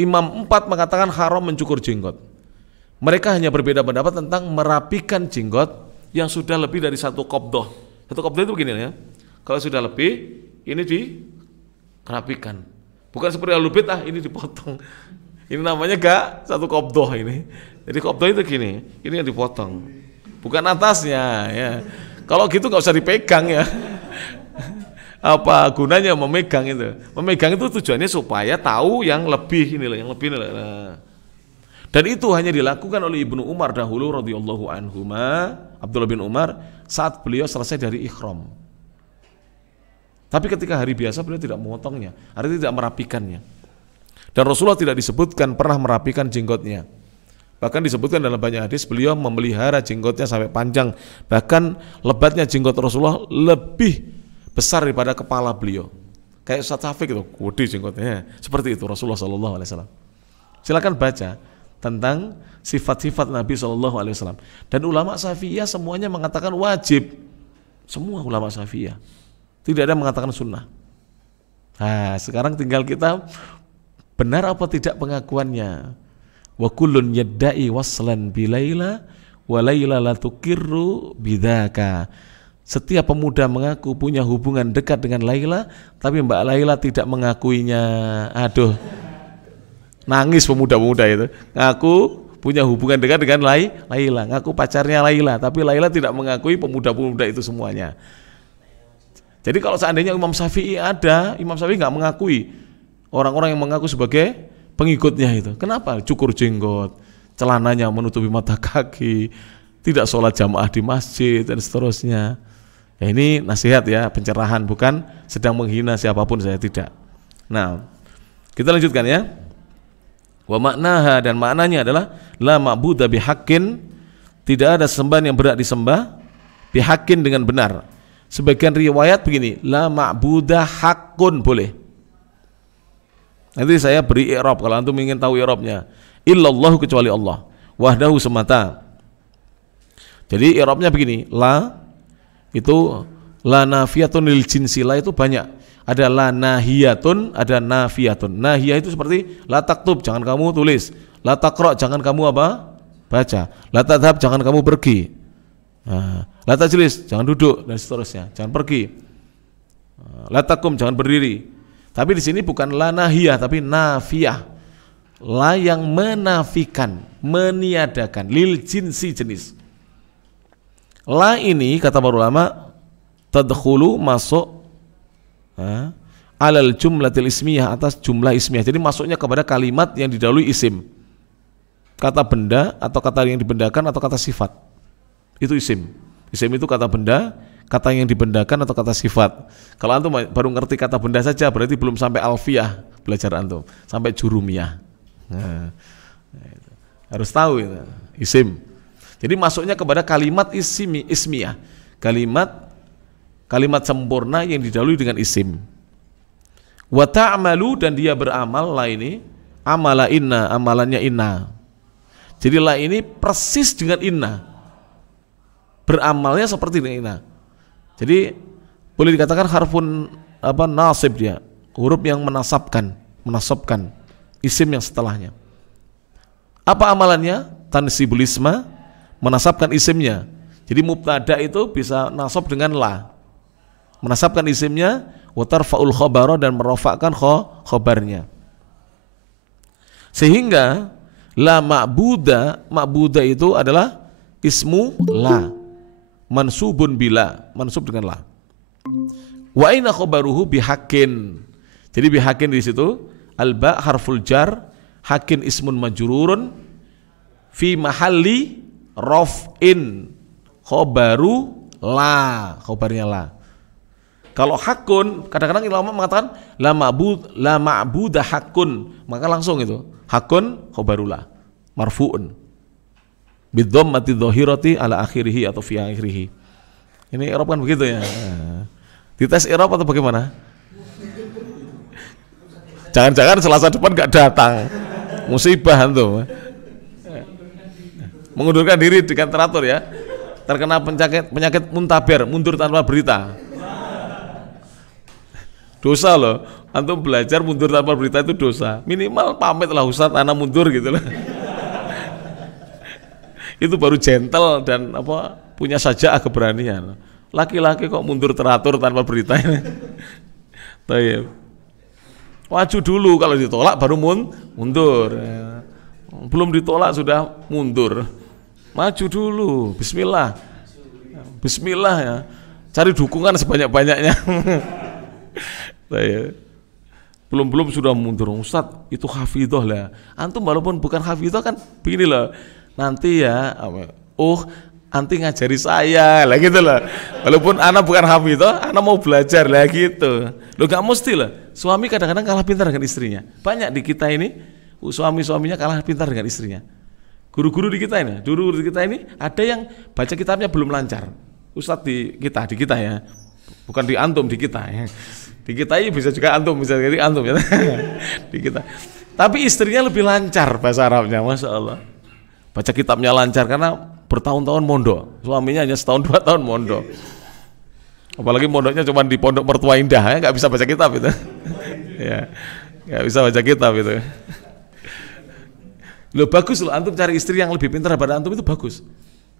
Imam 4 mengatakan haram mencukur jenggot. Mereka hanya berbeda pendapat tentang merapikan jenggot yang sudah lebih dari 1 qabdah. 1 qabdah itu begini ya. Kalau sudah lebih, ini dirapikan. Bukan seperti Ahlul Bid'ah ini dipotong. Ini namanya gak 1 qabdah ini. Jadi qabdah itu gini, ini yang dipotong. Bukan atasnya ya. Kalau gitu nggak usah dipegang ya. Apa gunanya memegang itu? Memegang itu tujuannya supaya tahu yang lebih ini loh, yang lebih ini loh. Nah. Dan itu hanya dilakukan oleh Ibnu Umar dahulu radhiyallahu anhuma, Abdullah bin Umar saat beliau selesai dari ihram. Tapi ketika hari biasa beliau tidak memotongnya, artinya tidak merapikannya. Dan Rasulullah tidak disebutkan pernah merapikan jenggotnya. Bahkan disebutkan dalam banyak hadis beliau memelihara jenggotnya sampai panjang. Bahkan lebatnya jenggot Rasulullah lebih besar daripada kepala beliau. Kayak Ustaz Syafiq itu, gede jenggotnya. Seperti itu Rasulullah SAW. Silakan baca tentang sifat-sifat Nabi SAW. Dan ulama Syafi'iyah semuanya mengatakan wajib. Semua ulama Syafi'iyah. Tidak ada yang mengatakan sunnah. Nah, sekarang tinggal kita benar apa tidak pengakuannya. Wa kullun yadda'i waslan bilaila wa laila la tuqirru bidzaka. Setiap pemuda mengaku punya hubungan dekat dengan Laila, tapi Mbak Laila tidak mengakuinya. Aduh. Nangis pemuda-pemuda itu. Ngaku punya hubungan dekat dengan Laila, ngaku pacarnya Laila, tapi Laila tidak mengakui pemuda-pemuda itu semuanya. Jadi kalau seandainya Imam Syafi'i ada, Imam Syafi'i nggak mengakui orang-orang yang mengaku sebagai pengikutnya itu. Kenapa? Cukur jenggot, celananya menutupi mata kaki, tidak sholat jamaah di masjid dan seterusnya. Ya, ini nasihat ya, pencerahan, bukan sedang menghina siapapun, saya tidak. Nah, kita lanjutkan ya. Wa maknaha, dan maknanya adalah la ma'buda bihaqqin, tidak ada sembahan yang berhak disembah bihaqqin dengan benar. Sebagian riwayat begini, la ma'buda haqqun boleh. Nanti saya beri i'rab kalau antum ingin tahu i'rabnya. Illallahu, kecuali Allah, wahdahu, semata. Jadi i'rabnya begini, la itu la nafiyatun lil jinsi, la itu banyak. Ada la nahiyatun, ada nafiyatun. Nahiyah itu seperti la taktub, jangan kamu tulis. La taqra, jangan kamu apa? Baca. La tadhhab, jangan kamu pergi. La tajlis, jangan duduk, dan seterusnya, jangan pergi. La takum, jangan berdiri. Tapi di sini bukan la nahiyah, tapi nafiyah. La yang menafikan, meniadakan, lil jinsi, jenis. La ini kata para ulama tadkhulu, masuk alal jumlatil ismiyah, atas jumlah ismiyah. Jadi masuknya kepada kalimat yang didahului isim, kata benda atau kata yang dibendakan atau kata sifat. Itu isim. Isim itu kata benda, kata yang dibendakan atau kata sifat. Kalau antum baru ngerti kata benda saja berarti belum sampai alfiyah belajar antum, sampai jurumiyah. Nah, harus tahu itu isim. Jadi masuknya kepada kalimat ismiyah, kalimat sempurna yang didahului dengan isim. Wa ta'malu, dan dia beramal, la ini amala inna, amalannya inna. Jadi la ini persis dengan inna, beramalnya seperti dengan inna. Jadi boleh dikatakan harfun nasib, dia huruf yang menasabkan isim yang setelahnya. Apa amalannya? Tansibul isma, menasabkan isimnya. Jadi mubtada itu bisa nasab dengan la, menasabkan isimnya, wa tarfa'ul khabara, dan merofakkan khobarnya. Sehingga la ma'buda itu adalah ismu la, mansubun bila, mansub dengan la. Wa aina khabaruhu bihaqqin. Jadi bihaqqin di situ alba harful jar, haqqin ismun majrurun fi mahalli raf'in, khobaru la, khobarnya la. Kalau hakun, kadang-kadang ulama mengatakan la ma'budah hakun, maka langsung itu hakun khobarullah marfu'un bidhammati dhahirati ala akhirih atau fi akhirih. Ini i'rab kan begitu ya. Dites i'rab atau bagaimana? Jangan-jangan Selasa depan enggak datang. Musibah tuh. Mengundurkan diri dengan teratur ya. Terkena penyakit muntaber, mundur tanpa berita. Dosa loh, antum belajar mundur tanpa berita itu dosa. Minimal pamit lah Ustaz, ana mundur gitu loh. Itu baru gentle dan punya saja keberanian. Laki-laki kok mundur teratur tanpa berita ini. Maju dulu, kalau ditolak baru mundur. Belum ditolak sudah mundur. Maju dulu, bismillah. Bismillah ya. Cari dukungan sebanyak-banyaknya. Belum sudah mundur. Ustaz, itu hafidhah lah. Antum walaupun bukan hafidhah kan begini loh. Nanti ya, anti ngajari saya lah gitu loh. Walaupun anak bukan hafidhah, anak mau belajar lah gitu. Loh gak mesti lah. Suami kadang-kadang kalah pintar dengan istrinya. Banyak di kita ini suami-suaminya kalah pintar dengan istrinya. Guru-guru di kita ini ada yang baca kitabnya belum lancar. Ustaz di kita ya. Bukan di antum, di kita ya. Di kita ini bisa juga antum, bisa jadi antum ya. Di kita. Tapi istrinya lebih lancar bahasa Arabnya, Masya Allah. Baca kitabnya lancar karena bertahun-tahun mondok. Suaminya hanya setahun 2 tahun mondok. Apalagi mondoknya cuma di pondok mertua indah ya, nggak bisa baca kitab itu. Ya, nggak bisa baca kitab itu. Loh bagus loh, antum cari istri yang lebih pintar daripada antum itu bagus.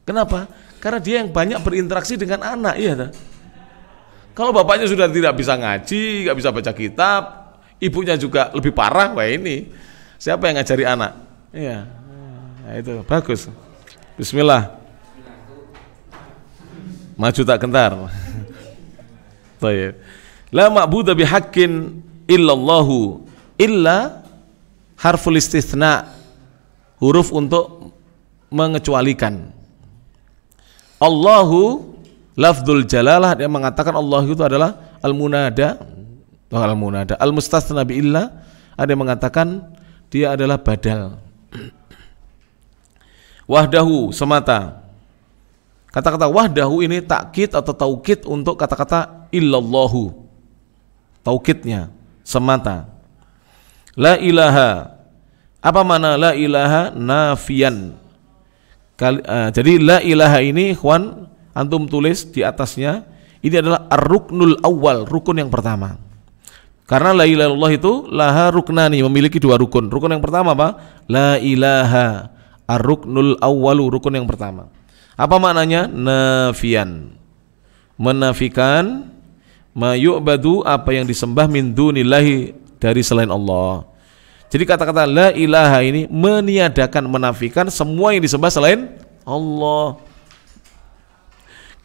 Kenapa? Karena dia yang banyak berinteraksi dengan anak, iya tak? Kalau bapaknya sudah tidak bisa ngaji, nggak bisa baca kitab, ibunya juga lebih parah, wah ini siapa yang ngajari anak? Iya, nah, itu bagus. Bismillah. Maju tak gentar. Baik. La ma'budu bihaqqin illallahu illa harful istitsna, huruf untuk mengecualikan. Allahu lafdzul jalalah, dia mengatakan Allah itu adalah al-munada, al-mustatsna bi illa, ada yang mengatakan dia adalah badal. Wahdahu semata. Kata-kata wahdahu ini takkid atau taukid untuk kata-kata illallahu. Taukidnya semata. La ilaha. Apa mana la ilaha? Nafian. Jadi la ilaha ini ikhwan, antum tulis di atasnya, ini adalah ar-ruknul awal, rukun yang pertama. Karena la ilaha illallah itu laha ruknani, memiliki 2 rukun. Rukun yang pertama apa? La ilaha. Ar-ruknul awwalu, rukun yang pertama. Apa maknanya? Nafian. Menafikan ma yu'badu, apa yang disembah min dunillahi, dari selain Allah. Jadi kata-kata la ilaha ini meniadakan, menafikan semua yang disembah selain Allah.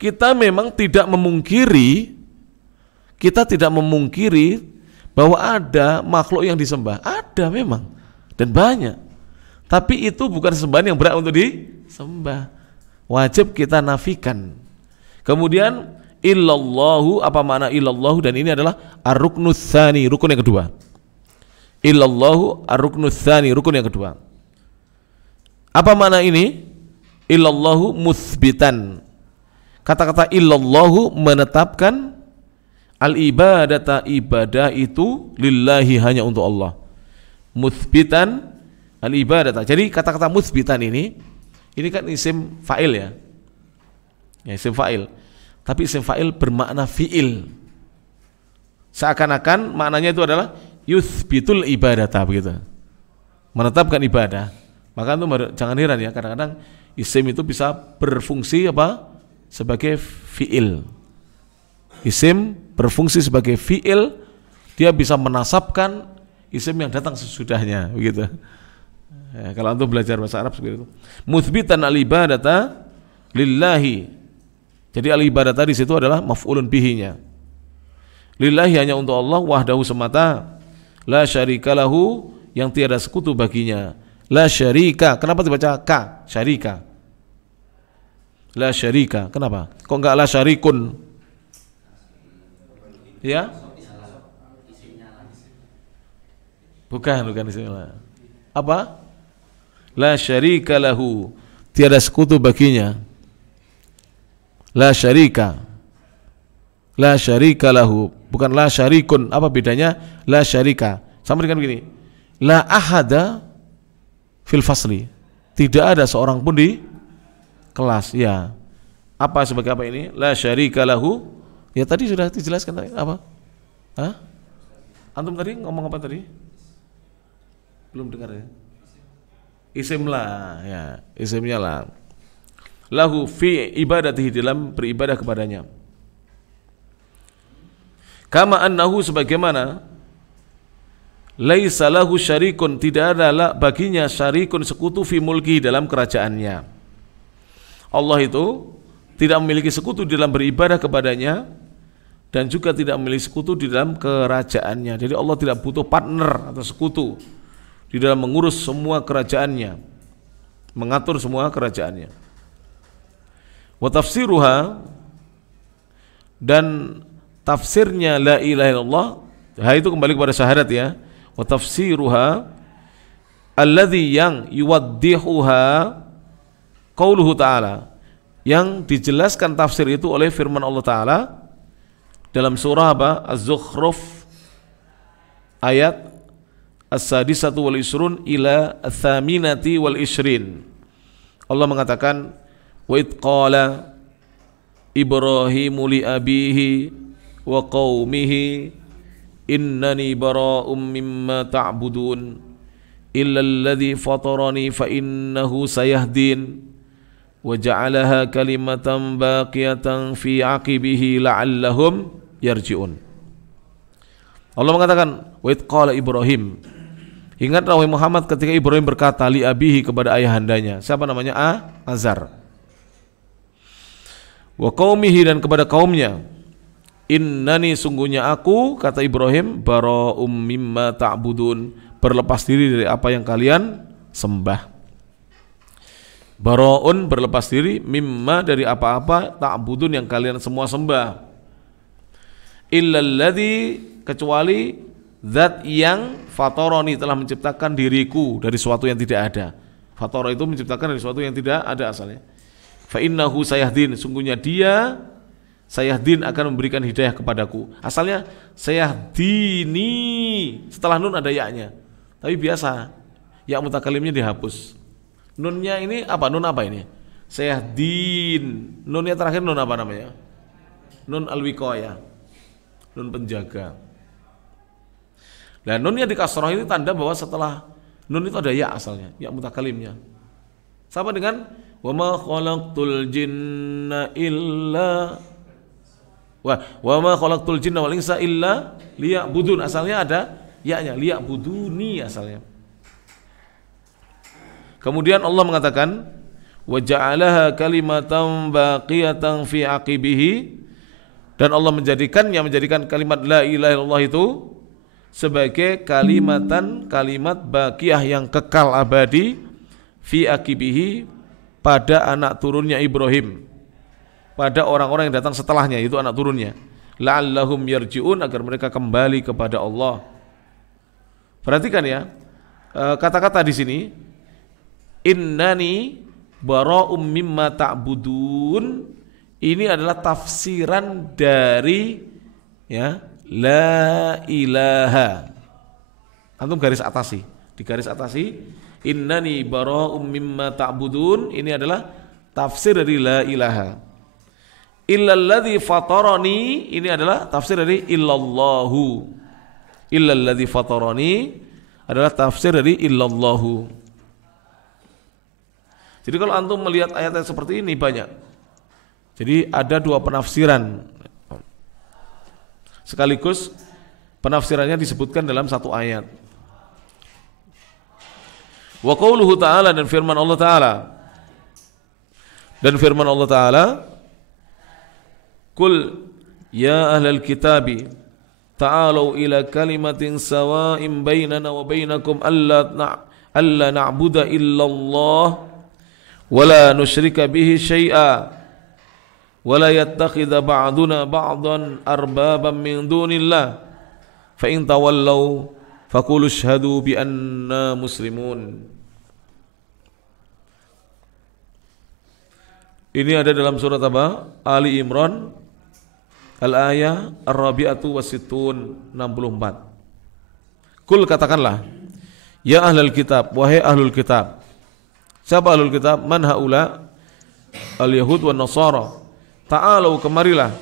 Kita memang tidak memungkiri bahwa ada makhluk yang disembah. Ada memang, dan banyak. Tapi itu bukan sembahan yang berat untuk disembah. Wajib kita nafikan. Kemudian illallahu, apa makna illallahu? Dan ini adalah ar-ruknus tsani, rukun yang kedua. Illallahu ar-ruknus tsani, rukun yang kedua. Apa makna ini? Illallahu mutsbitan. Kata-kata illallahu menetapkan al-ibadata, ibadah itu lillahi, hanya untuk Allah. Mutsbitan al-ibadata. Jadi kata-kata mutsbitan ini kan isim fa'il ya. Ya, isim fa'il. Tapi isim fa'il bermakna fi'il. Seakan-akan maknanya itu adalah yuthbitul ibadata, begitu. Menetapkan ibadah. Maka itu jangan heran ya, kadang-kadang isim itu bisa berfungsi apa? Sebagai fi'il. Isim berfungsi sebagai fi'il, dia bisa menasabkan isim yang datang sesudahnya, begitu. Ya, kalau antum belajar bahasa Arab seperti itu. Muthbitan al-ibadata lillahi. Jadi al-ibadata di situ adalah maf'ulun bihinya. Lillahi, hanya untuk Allah, wahdahu semata. La syarika lahu, yang tiada sekutu baginya. La syarika. Kenapa dibaca ka? Syarika. La syarika. Kenapa? Kok enggak la syarikun? Ya? Bukan isimnya. Apa? La syarika lahu, tiada sekutu baginya. La syarika lahu, bukan la syarikun. Apa bedanya? La syarika sama dengan begini, la ahada fil fasli, tidak ada seorang pun di kelas. Ya, apa sebagai apa ini? La syarika lahu, ya tadi sudah dijelaskan tadi. Apa? Hah? Antum tadi ngomong apa tadi? Belum dengar ya? Isim lah, ya, isimnya lah. Lahu fi ibadatihi, dalam beribadah kepadanya. Kama annahu, sebagaimana laisa lahu syarikun, tidak ada baginya syarikun, sekutu, fi mulki, dalam kerajaannya. Allah itu tidak memiliki sekutu dalam beribadah kepadanya, dan juga tidak memiliki sekutu di dalam kerajaannya. Jadi Allah tidak butuh partner atau sekutu di dalam mengurus semua kerajaannya, mengatur semua kerajaannya. Wa tafsiruha, dan tafsirnya la ilaha illallah, itu kembali kepada syahadat ya. Wa tafsiruha alladhi, yang yuwaddihuha qauluhu ta'ala, yang dijelaskan tafsir itu oleh firman Allah Ta'ala dalam surah apa? Az-Zukhruf ayat as-sadisatu wal isrun ila ats-tsaminati wal isrin. Allah mengatakan, wa id qala Ibrahimu li abihi wa qaumihi innani bara'um mimma ta'budun illa alladhi fatarani fa innahu sayahdin wa ja'alaha kalimatan baqiyatan fi 'aqibihi la'allahum yarji'un. Allah mengatakan, wa id qala Ibrahim, ingatlah wahai Muhammad ketika Ibrahim berkata li abihi, kepada ayahandanya. Siapa namanya? Azar. Wa qaumihi, dan kepada kaumnya. Innani, sungguhnya aku, kata Ibrahim, bara'um mimma ta'budun, berlepas diri dari apa yang kalian sembah. Bara'un, berlepas diri, mimma, dari apa-apa, ta'budun, yang kalian semua sembah. Illalladzi, kecuali zat yang fatoroni, telah menciptakan diriku dari sesuatu yang tidak ada. Fatoro itu menciptakan dari sesuatu yang tidak ada asalnya. Fa innahu sayahdin, sungguhnya dia sayahdin, akan memberikan hidayah kepadaku. Asalnya sayahdini, setelah nun ada ya-nya. Tapi biasa ya mutakalimnya dihapus. Nunnya ini apa? Nun apa ini? Sayahdin. Nunnya terakhir nun apa namanya? Nun al-wiqayah, nun penjaga. Dan nunnya di kasroh ini tanda bahwa setelah nun itu ada ya asalnya, ya mutakalimnya. Sama dengan wa ma khalaqtul jinna illa wa ma khalaqtul jinna wal insa illa liya'budun, asalnya ada ya-nya, liya'buduni asalnya. Kemudian Allah mengatakan wa ja'alaha kalimatan baqiyatan fi aqibihi, dan Allah menjadikan kalimat la ilaha illallah itu sebagai kalimat baqiyah, yang kekal abadi, fi aqibihi, pada anak turunnya Ibrahim, pada orang-orang yang datang setelahnya, itu anak turunnya. La'allahum yarji'un, agar mereka kembali kepada Allah. Perhatikan ya, kata-kata di sini, innani bara'um mimma ta'budun, ini adalah tafsiran dari ya la ilaha. Antum garis atasi, di garis atasi, innani bara'um mimma ta'budun, ini adalah tafsir dari la ilaha. Illalladzi fatarani, ini adalah tafsir dari illallahu. Illalladzi fatarani adalah tafsir dari illallahu. Jadi kalau antum melihat ayat-ayat seperti ini banyak. Jadi ada dua penafsiran. Sekaligus penafsirannya disebutkan dalam satu ayat. Wa qauluhu ta'ala, dan firman Allah Ta'ala. Dan firman Allah Ta'ala, Qul ya ahlal kitabi ta'alau ila kalimatin sawa'in bainana wa bainakum alla na'budu illallah wa la nusyrika bihi syai'a wala yattakhidha ba'duna ba'dan arbaban min dunillah fa in tawallaw faqulu ashhadu bi anna muslimun. Ini ada dalam surat apa? Ali Imran al-ayah ar-rabi'atu was-sittun 64. Kul katakanlah, ya ahlul kitab, wahai ahlul kitab. Siapa ahlul kitab? Man haula? Al-yahud wan nasara. Ta'alau kemarilah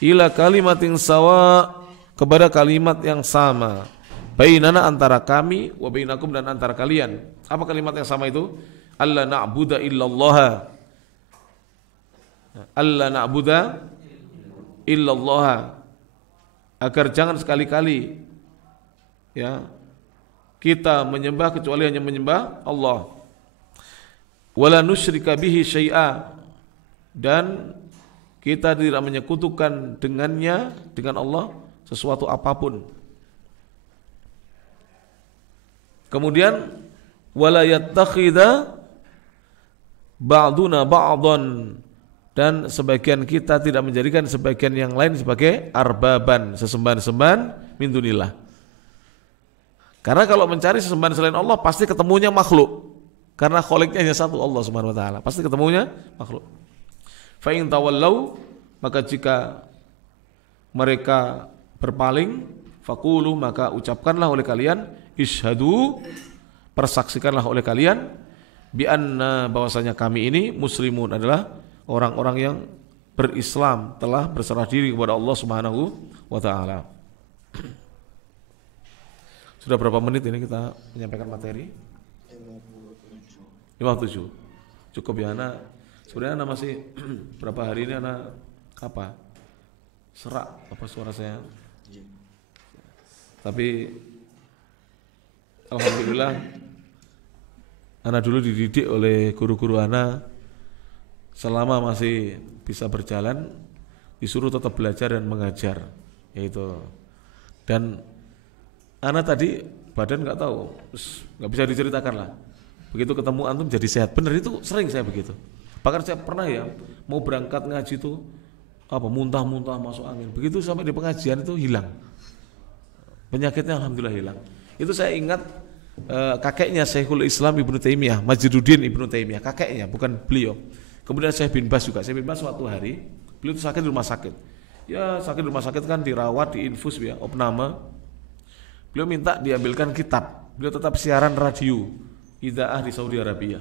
ila kalimatin sawa, kepada kalimat yang sama, bainana antara kami wa bainakum dan antara kalian. Apa kalimat yang sama itu? Alla na'budu illallah. Alla na'budu illallah, agar jangan sekali-kali ya kita menyembah kecuali hanya menyembah Allah. Wala nusyrika bihi syai'a, dan kita tidak menyekutukan dengannya, dengan Allah, sesuatu apapun. Kemudian wala yattakhidha ba'duna ba'dan, dan sebagian kita tidak menjadikan sebagian yang lain sebagai arbaban, sesembahan-sembahan min dunillah. Karena kalau mencari sesembahan selain Allah pasti ketemunya makhluk. Karena kholiknya hanya satu, Allah Subhanahu wa taala. Pasti ketemunya makhluk. Fa in tawallau, maka jika mereka berpaling, faqulu, maka ucapkanlah oleh kalian, isyhadu, persaksikanlah oleh kalian, bi anna, bahwasanya kami ini muslimun, adalah orang-orang yang berislam, telah berserah diri kepada Allah Subhanahu wa taala. Sudah berapa menit ini kita menyampaikan materi? 57. Cukup ya anak. Sebenarnya anak masih berapa hari ini anak apa? Serak apa suara saya? Tapi alhamdulillah anak dulu dididik oleh guru-guru anak, selama masih bisa berjalan disuruh tetap belajar dan mengajar, yaitu. Dan anak tadi badan nggak tahu, nggak bisa diceritakan lah. Begitu ketemu antum jadi sehat. Bener, itu sering saya begitu. Bahkan saya pernah ya mau berangkat ngaji itu muntah-muntah masuk angin. Begitu sampai di pengajian itu hilang. Penyakitnya alhamdulillah hilang. Itu saya ingat kakeknya Syekhul Islam Ibnu Taimiyah, Majduddin Ibnu Taimiyah, kakeknya, bukan beliau. Kemudian Syekh bin Bas juga. Syekh bin Bas suatu hari beliau itu sakit di rumah sakit. Ya sakit di rumah sakit kan dirawat, diinfus ya, opname. Beliau minta diambilkan kitab. Beliau tetap siaran radio Idaah di Saudi Arabia.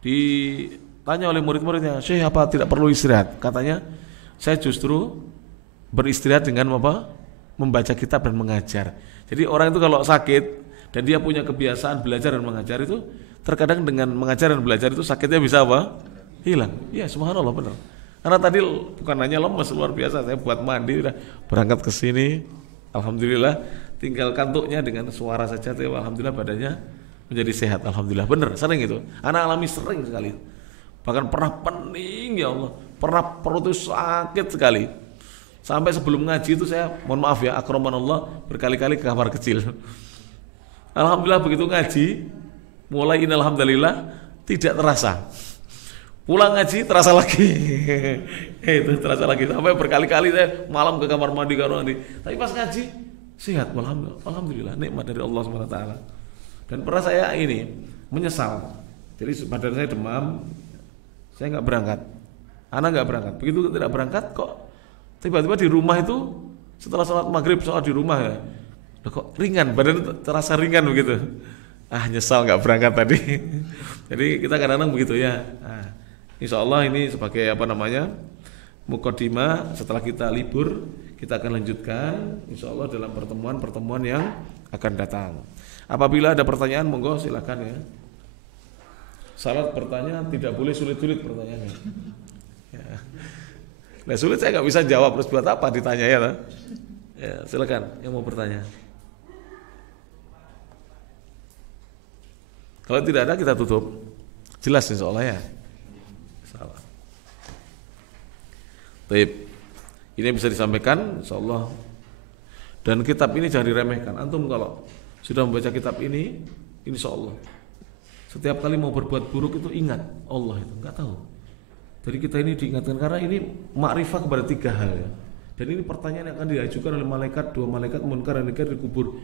Ditanya oleh murid-muridnya, Syekh apa tidak perlu istirahat? Katanya, saya justru beristirahat dengan apa? Membaca kitab dan mengajar. Jadi orang itu kalau sakit dan dia punya kebiasaan belajar dan mengajar itu, terkadang dengan mengajar dan belajar itu sakitnya bisa apa? Hilang. Ya subhanallah, benar. Karena tadi bukan hanya lemes, luar biasa. Saya buat mandi, udah berangkat ke sini, alhamdulillah, tinggal kantuknya dengan suara saja, alhamdulillah badannya menjadi sehat, alhamdulillah. Benar, sering itu. Anak alami sering sekali. Bahkan pernah pening, ya Allah, pernah perut itu sakit sekali. Sampai sebelum ngaji itu saya, mohon maaf ya, akramanallah, berkali-kali ke kamar kecil. Alhamdulillah begitu ngaji, mulai alhamdulillah tidak terasa. Pulang ngaji terasa lagi. Itu terasa lagi. Sampai berkali-kali saya malam ke kamar mandi. Tapi pas ngaji sehat, alhamdulillah, nikmat dari Allah Subhanahu wa taala. Dan pernah saya ini menyesal. Jadi badan saya demam, saya nggak berangkat. Anak nggak berangkat. Begitu tidak berangkat kok tiba-tiba di rumah itu setelah sholat maghrib, sholat di rumah ya, kok ringan, badan terasa ringan begitu. Nyesal nggak berangkat tadi. Jadi kita kadang-kadang begitu ya. Insya Allah ini sebagai muqaddimah, setelah kita libur kita akan lanjutkan insya Allah dalam pertemuan-pertemuan yang akan datang. Apabila ada pertanyaan monggo silakan ya. Syarat pertanyaan tidak boleh sulit-sulit pertanyaannya. Ya. Nah sulit saya nggak bisa jawab, terus buat apa ditanya ya? Ya silakan yang mau bertanya. Kalau tidak ada kita tutup. Jelas insya Allah ya. Salah. Baik. Ini bisa disampaikan insya Allah. Dan kitab ini jangan diremehkan. Antum kalau sudah membaca kitab ini, insya Allah setiap kali mau berbuat buruk itu ingat Allah, itu nggak tahu Jadi kita ini diingatkan karena ini makrifah kepada 3 hal ya. Dan ini pertanyaan yang akan diajukan oleh malaikat, 2 malaikat munkar dan nakir di kubur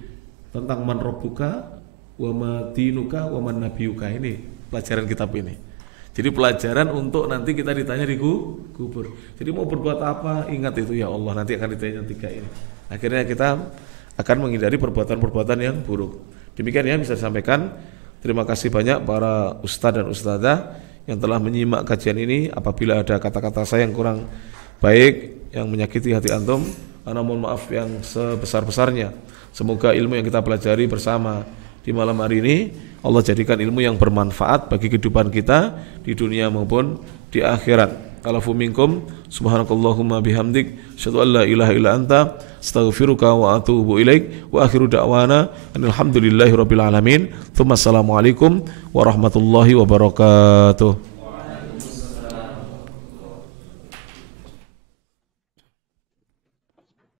tentang man rabbuka wa ma dinuka wa man nabiyuka. Ini pelajaran kitab ini. Jadi pelajaran untuk nanti kita ditanya di kubur. Jadi mau berbuat apa, ingat itu ya Allah, nanti akan ditanya 3 ini. Akhirnya kita akan menghindari perbuatan-perbuatan yang buruk. Demikian ya bisa disampaikan. Terima kasih banyak para ustadz dan ustadzah yang telah menyimak kajian ini. Apabila ada kata-kata saya yang kurang baik, yang menyakiti hati antum, mohon maaf yang sebesar-besarnya. Semoga ilmu yang kita pelajari bersama di malam hari ini Allah jadikan ilmu yang bermanfaat bagi kehidupan kita di dunia maupun di akhirat. Alafu minkum subhanakallahumma bihamdik asyhadu an la ilaha illa anta astaghfiruka wa atubu ilaik wa akhiru da'wana alhamdulillahi rabbil alamin. Tsumma assalamu alaikum warahmatullahi wabarakatuh.